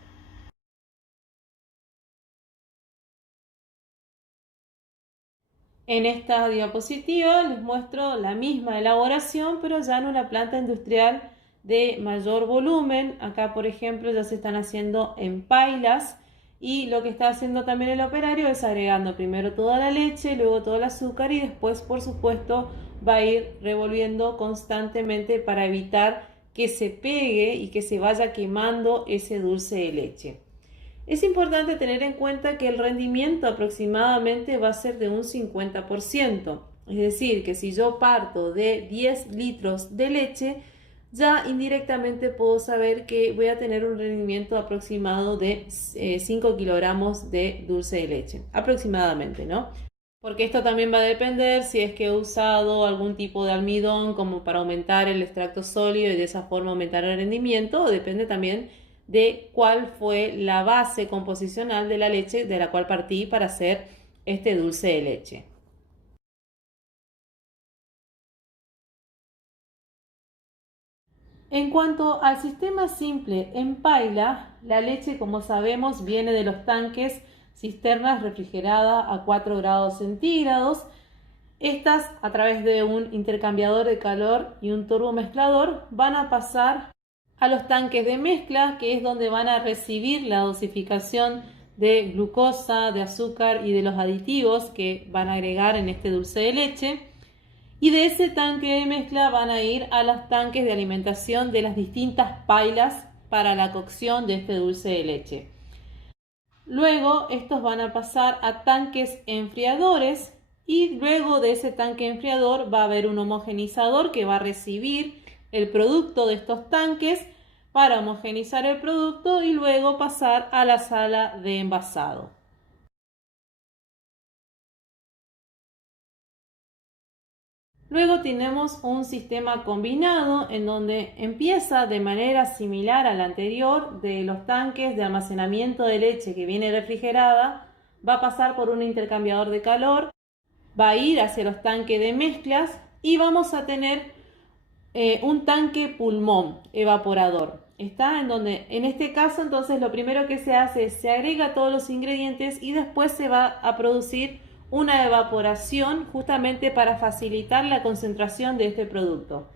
En esta diapositiva les muestro la misma elaboración, pero ya en una planta industrial de mayor volumen. Acá, por ejemplo, ya se están haciendo en pailas. Y lo que está haciendo también el operario es agregando primero toda la leche, luego todo el azúcar y después, por supuesto, va a ir revolviendo constantemente para evitar que se pegue y que se vaya quemando ese dulce de leche. Es importante tener en cuenta que el rendimiento aproximadamente va a ser de un 50%. Es decir, que si yo parto de 10 litros de leche, ya indirectamente puedo saber que voy a tener un rendimiento aproximado de 5 kilogramos de dulce de leche, aproximadamente, ¿no? Porque esto también va a depender si es que he usado algún tipo de almidón como para aumentar el extracto sólido y de esa forma aumentar el rendimiento, o depende también de cuál fue la base composicional de la leche de la cual partí para hacer este dulce de leche. En cuanto al sistema simple en paila, la leche, como sabemos, viene de los tanques cisternas refrigerada a 4 grados centígrados. Estas, a través de un intercambiador de calor y un turbomezclador, van a pasar a los tanques de mezcla, que es donde van a recibir la dosificación de glucosa, de azúcar y de los aditivos que van a agregar en este dulce de leche. Y de ese tanque de mezcla van a ir a los tanques de alimentación de las distintas pailas para la cocción de este dulce de leche. Luego estos van a pasar a tanques enfriadores y luego de ese tanque enfriador va a haber un homogenizador que va a recibir el producto de estos tanques para homogenizar el producto y luego pasar a la sala de envasado. Luego tenemos un sistema combinado en donde empieza de manera similar al anterior, de los tanques de almacenamiento de leche que viene refrigerada, va a pasar por un intercambiador de calor, va a ir hacia los tanques de mezclas y vamos a tener un tanque pulmón evaporador. está en donde en este caso entonces lo primero que se hace es se agrega todos los ingredientes y después se va a producir una evaporación justamente para facilitar la concentración de este producto.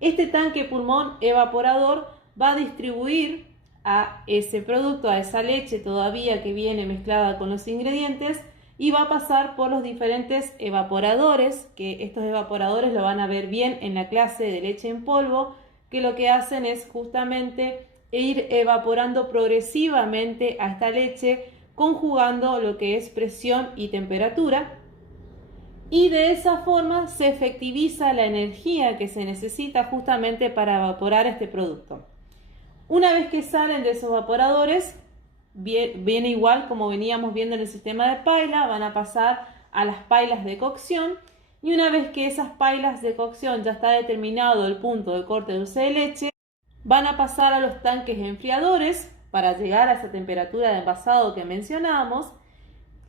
Este tanque pulmón evaporador va a distribuir a ese producto, a esa leche todavía que viene mezclada con los ingredientes, y va a pasar por los diferentes evaporadores, que estos evaporadores lo van a ver bien en la clase de leche en polvo, que lo que hacen es justamente ir evaporando progresivamente a esta leche, conjugando lo que es presión y temperatura, y de esa forma se efectiviza la energía que se necesita justamente para evaporar este producto. Una vez que salen de esos evaporadores, viene igual como veníamos viendo en el sistema de paila, van a pasar a las pailas de cocción, y una vez que esas pailas de cocción ya está determinado el punto de corte de dulce de leche, van a pasar a los tanques enfriadores para llegar a esa temperatura de envasado que mencionábamos,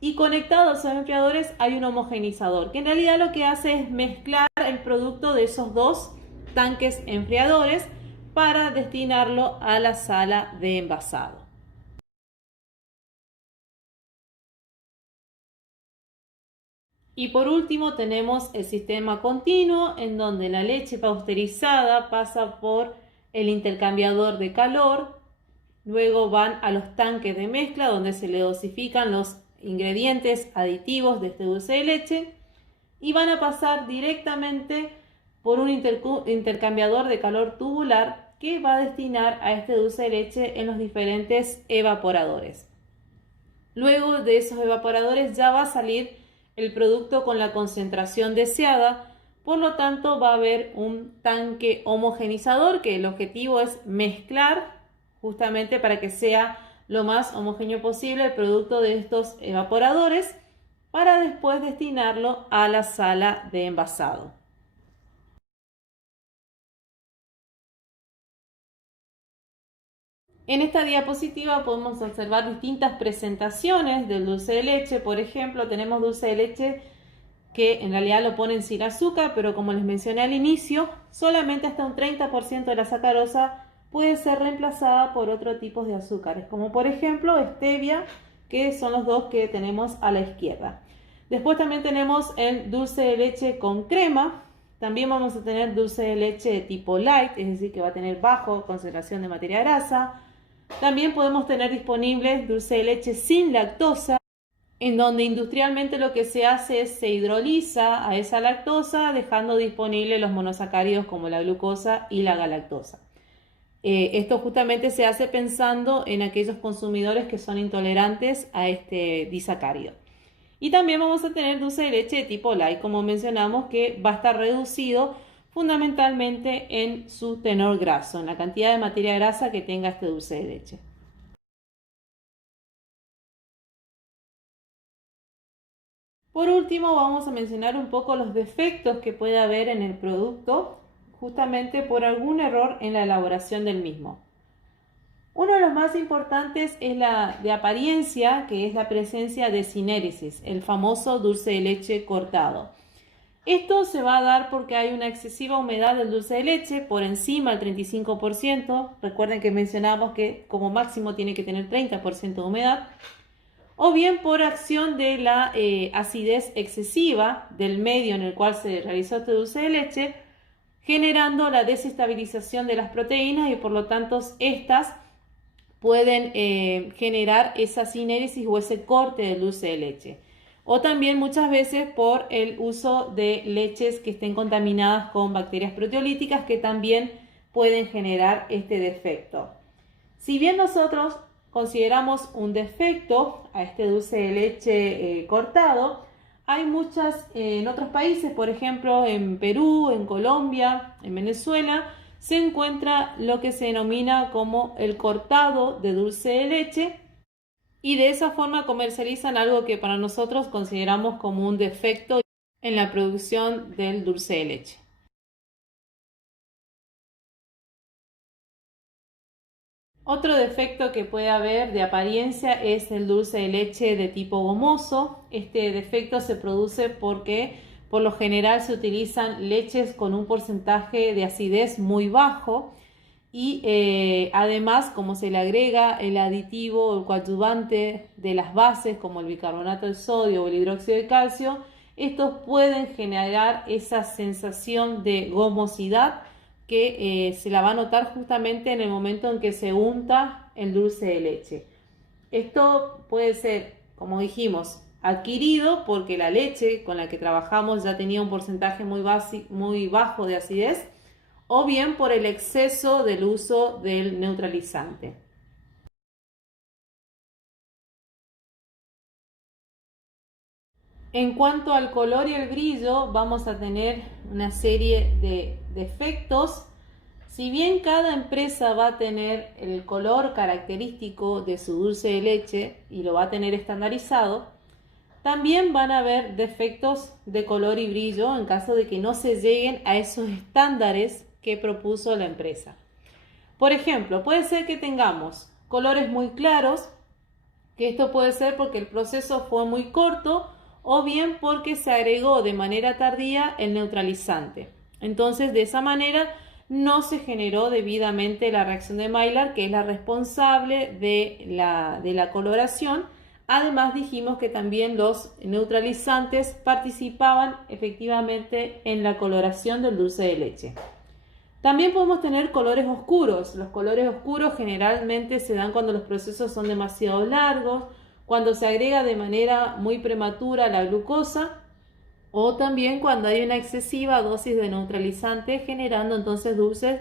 y conectado a esos enfriadores hay un homogeneizador que en realidad lo que hace es mezclar el producto de esos dos tanques enfriadores para destinarlo a la sala de envasado. Y por último tenemos el sistema continuo, en donde la leche pasteurizada pasa por el intercambiador de calor, luego van a los tanques de mezcla donde se le dosifican los ingredientes aditivos de este dulce de leche, y van a pasar directamente por un intercambiador de calor tubular que va a destinar a este dulce de leche en los diferentes evaporadores. Luego de esos evaporadores ya va a salir el producto con la concentración deseada, por lo tanto va a haber un tanque homogeneizador que el objetivo es mezclar justamente para que sea lo más homogéneo posible el producto de estos evaporadores para después destinarlo a la sala de envasado. En esta diapositiva podemos observar distintas presentaciones del dulce de leche. Por ejemplo, tenemos dulce de leche que en realidad lo ponen sin azúcar, pero como les mencioné al inicio, solamente hasta un 30% de la sacarosa puede ser reemplazada por otro tipo de azúcares, como por ejemplo stevia, que son los dos que tenemos a la izquierda. Después también tenemos el dulce de leche con crema. También vamos a tener dulce de leche de tipo light, es decir, que va a tener bajo concentración de materia grasa. También podemos tener disponibles dulce de leche sin lactosa, en donde industrialmente lo que se hace es se hidroliza a esa lactosa, dejando disponibles los monosacáridos como la glucosa y la galactosa. Esto justamente se hace pensando en aquellos consumidores que son intolerantes a este disacárido. Y también vamos a tener dulce de leche de tipo light, como mencionamos, que va a estar reducido fundamentalmente en su tenor graso, en la cantidad de materia grasa que tenga este dulce de leche. Por último, vamos a mencionar un poco los defectos que puede haber en el producto, justamente por algún error en la elaboración del mismo. Uno de los más importantes es la de apariencia, que es la presencia de sinéresis, el famoso dulce de leche cortado. Esto se va a dar porque hay una excesiva humedad del dulce de leche, por encima del 35%. Recuerden que mencionamos que como máximo tiene que tener 30% de humedad. O bien por acción de la acidez excesiva del medio en el cual se realizó este dulce de leche, generando la desestabilización de las proteínas, y por lo tanto estas pueden generar esa sinéresis o ese corte del dulce de leche. O también muchas veces por el uso de leches que estén contaminadas con bacterias proteolíticas, que también pueden generar este defecto. Si bien nosotros consideramos un defecto a este dulce de leche cortado, hay muchas en otros países, por ejemplo en Perú, en Colombia, en Venezuela, se encuentra lo que se denomina como el cortado de dulce de leche, y de esa forma comercializan algo que para nosotros consideramos como un defecto en la producción del dulce de leche. Otro defecto que puede haber de apariencia es el dulce de leche de tipo gomoso. Este defecto se produce porque por lo general se utilizan leches con un porcentaje de acidez muy bajo, y además, como se le agrega el aditivo o el coadyuvante de las bases como el bicarbonato de sodio o el hidróxido de calcio, estos pueden generar esa sensación de gomosidad que se la va a notar justamente en el momento en que se unta el dulce de leche. Esto puede ser, como dijimos, adquirido porque la leche con la que trabajamos ya tenía un porcentaje muy bajo de acidez, o bien por el exceso del uso del neutralizante. En cuanto al color y el brillo, vamos a tener una serie de defectos. Si bien cada empresa va a tener el color característico de su dulce de leche y lo va a tener estandarizado, también van a haber defectos de color y brillo en caso de que no se lleguen a esos estándares que propuso la empresa. Por ejemplo, puede ser que tengamos colores muy claros, que esto puede ser porque el proceso fue muy corto o bien porque se agregó de manera tardía el neutralizante. Entonces, de esa manera no se generó debidamente la reacción de Maillard, que es la responsable de la coloración. Además, dijimos que también los neutralizantes participaban efectivamente en la coloración del dulce de leche. También podemos tener colores oscuros. Los colores oscuros generalmente se dan cuando los procesos son demasiado largos, cuando se agrega de manera muy prematura la glucosa o también cuando hay una excesiva dosis de neutralizante, generando entonces dulces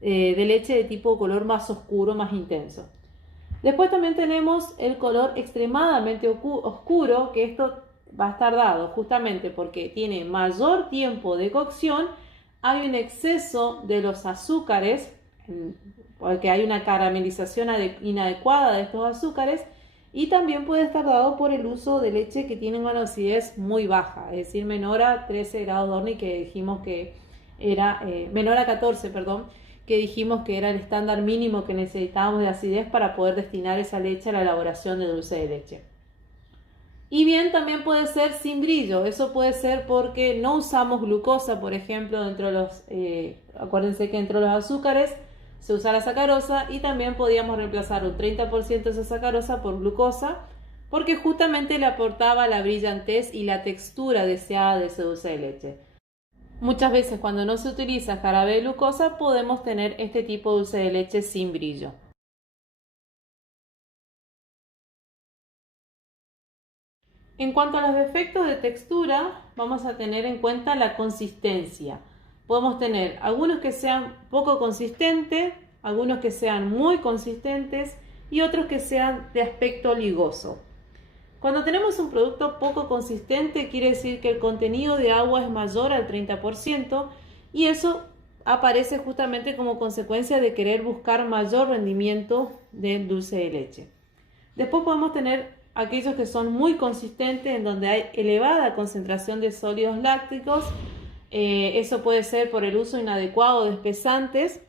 de leche de tipo color más oscuro, más intenso. Después también tenemos el color extremadamente oscuro, que esto va a estar dado justamente porque tiene mayor tiempo de cocción, hay un exceso de los azúcares, porque hay una caramelización inadecuada de estos azúcares, y también puede estar dado por el uso de leche que tiene una acidez muy baja, es decir, menor a 13 grados de Orney, que dijimos que era, menor a 14, perdón, que dijimos que era el estándar mínimo que necesitábamos de acidez para poder destinar esa leche a la elaboración de dulce de leche. Y bien, también puede ser sin brillo. Eso puede ser porque no usamos glucosa, por ejemplo, dentro de los, acuérdense que dentro de los azúcares se usa la sacarosa, y también podíamos reemplazar un 30% de esa sacarosa por glucosa, porque justamente le aportaba la brillantez y la textura deseada de ese dulce de leche. Muchas veces cuando no se utiliza jarabe de glucosa podemos tener este tipo de dulce de leche sin brillo. En cuanto a los defectos de textura, vamos a tener en cuenta la consistencia. Podemos tener algunos que sean poco consistentes, algunos que sean muy consistentes y otros que sean de aspecto ligoso. Cuando tenemos un producto poco consistente, quiere decir que el contenido de agua es mayor al 30%, y eso aparece justamente como consecuencia de querer buscar mayor rendimiento del dulce de leche. Después podemos tener aquellos que son muy consistentes, en donde hay elevada concentración de sólidos lácticos. Eso puede ser por el uso inadecuado de espesantes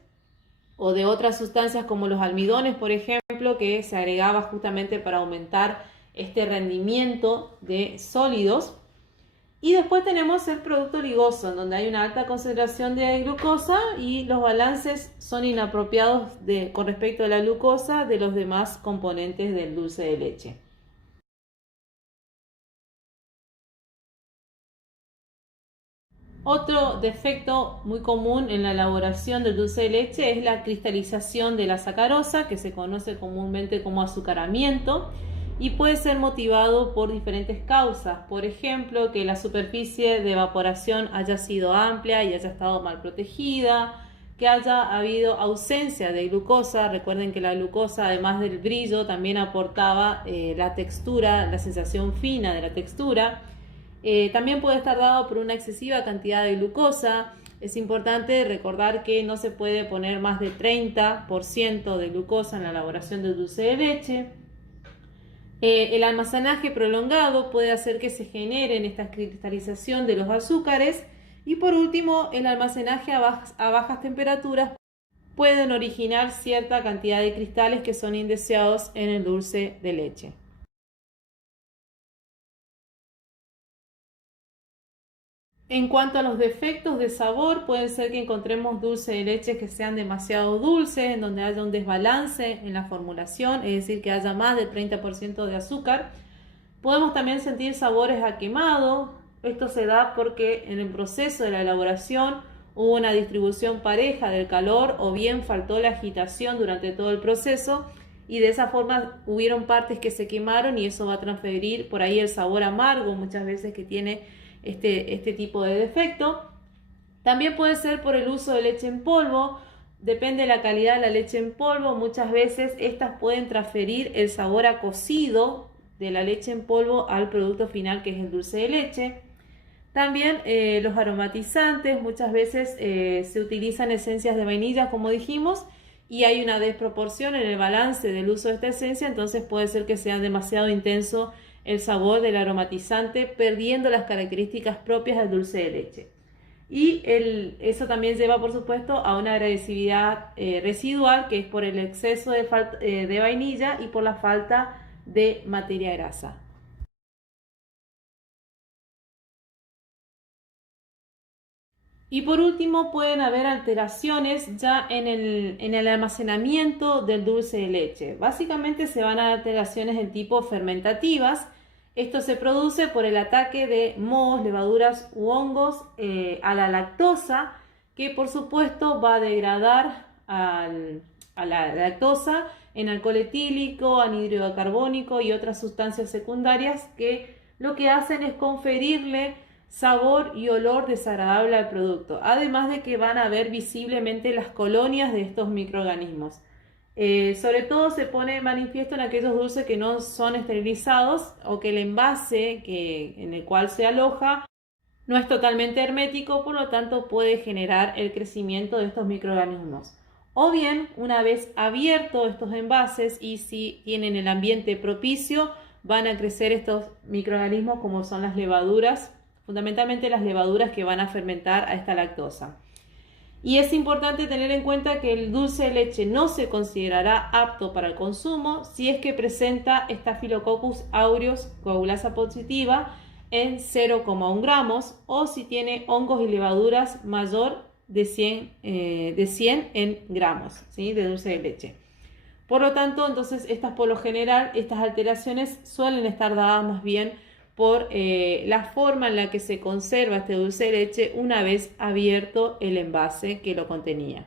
o de otras sustancias como los almidones, por ejemplo, que se agregaba justamente para aumentar este rendimiento de sólidos. Y después tenemos el producto ligoso, en donde hay una alta concentración de glucosa y los balances son inapropiados con respecto a la glucosa de los demás componentes del dulce de leche. Otro defecto muy común en la elaboración del dulce de leche es la cristalización de la sacarosa, que se conoce comúnmente como azucaramiento, y puede ser motivado por diferentes causas. Por ejemplo, que la superficie de evaporación haya sido amplia y haya estado mal protegida, que haya habido ausencia de glucosa. Recuerden que la glucosa, además del brillo, también aportaba la textura, la sensación fina de la textura. También puede estar dado por una excesiva cantidad de glucosa. Es importante recordar que no se puede poner más de 30% de glucosa en la elaboración del dulce de leche. El almacenaje prolongado puede hacer que se generen esta cristalización de los azúcares. Y por último, el almacenaje a bajas temperaturas pueden originar cierta cantidad de cristales que son indeseados en el dulce de leche. En cuanto a los defectos de sabor, pueden ser que encontremos dulce de leche que sean demasiado dulces, en donde haya un desbalance en la formulación, es decir, que haya más del 30% de azúcar. Podemos también sentir sabores a quemado. Esto se da porque en el proceso de la elaboración hubo una distribución pareja del calor o bien faltó la agitación durante todo el proceso y de esa forma hubieron partes que se quemaron y eso va a transferir por ahí el sabor amargo muchas veces que tiene este tipo de defecto. También puede ser por el uso de leche en polvo. Depende de la calidad de la leche en polvo. Muchas veces estas pueden transferir el sabor a cocido de la leche en polvo al producto final, que es el dulce de leche. También los aromatizantes, muchas veces se utilizan esencias de vainilla, como dijimos, y hay una desproporción en el balance del uso de esta esencia, entonces puede ser que sea demasiado intenso el sabor del aromatizante, perdiendo las características propias del dulce de leche. Y eso también lleva, por supuesto, a una agresividad residual, que es por el exceso de vainilla y por la falta de materia grasa. Y por último, pueden haber alteraciones ya en el almacenamiento del dulce de leche. Básicamente se van a dar alteraciones de tipo fermentativas. Esto se produce por el ataque de mohos, levaduras u hongos a la lactosa, que por supuesto va a degradar a la lactosa en alcohol etílico, anhídrido carbónico y otras sustancias secundarias que lo que hacen es conferirle sabor y olor desagradable al producto, además de que van a ver visiblemente las colonias de estos microorganismos. Sobre todo se pone de manifiesto en aquellos dulces que no son esterilizados o que el envase en el cual se aloja no es totalmente hermético, por lo tanto puede generar el crecimiento de estos microorganismos. O bien, una vez abiertos estos envases y si tienen el ambiente propicio, van a crecer estos microorganismos como son las levaduras, fundamentalmente las levaduras que van a fermentar a esta lactosa. Y es importante tener en cuenta que el dulce de leche no se considerará apto para el consumo si es que presenta Staphylococcus aureus coagulasa positiva en 0,1 gramos o si tiene hongos y levaduras mayor de 100 en gramos, ¿sí?, de dulce de leche. Por lo tanto, entonces, por lo general, estas alteraciones suelen estar dadas más bien por la forma en la que se conserva este dulce de leche una vez abierto el envase que lo contenía.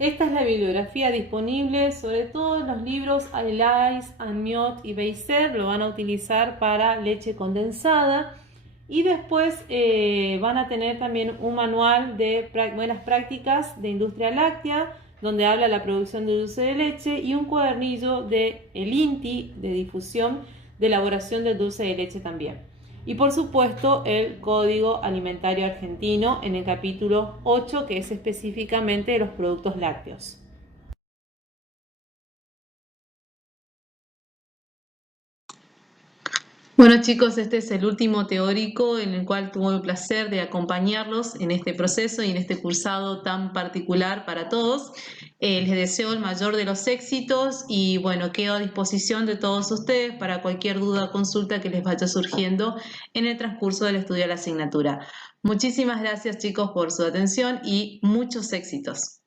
Esta es la bibliografía disponible, sobre todo en los libros Alais, Amyot y Beiser, lo van a utilizar para leche condensada. Y después van a tener también un manual de buenas prácticas de industria láctea, donde habla la producción de dulce de leche, y un cuadernillo de el INTI de difusión de elaboración del dulce de leche también. Y por supuesto el Código Alimentario Argentino en el capítulo 8, que es específicamente de los productos lácteos. Bueno chicos, este es el último teórico en el cual tuve el placer de acompañarlos en este proceso y en este cursado tan particular para todos. Les deseo el mayor de los éxitos y bueno, quedo a disposición de todos ustedes para cualquier duda o consulta que les vaya surgiendo en el transcurso del estudio de la asignatura. Muchísimas gracias chicos por su atención y muchos éxitos.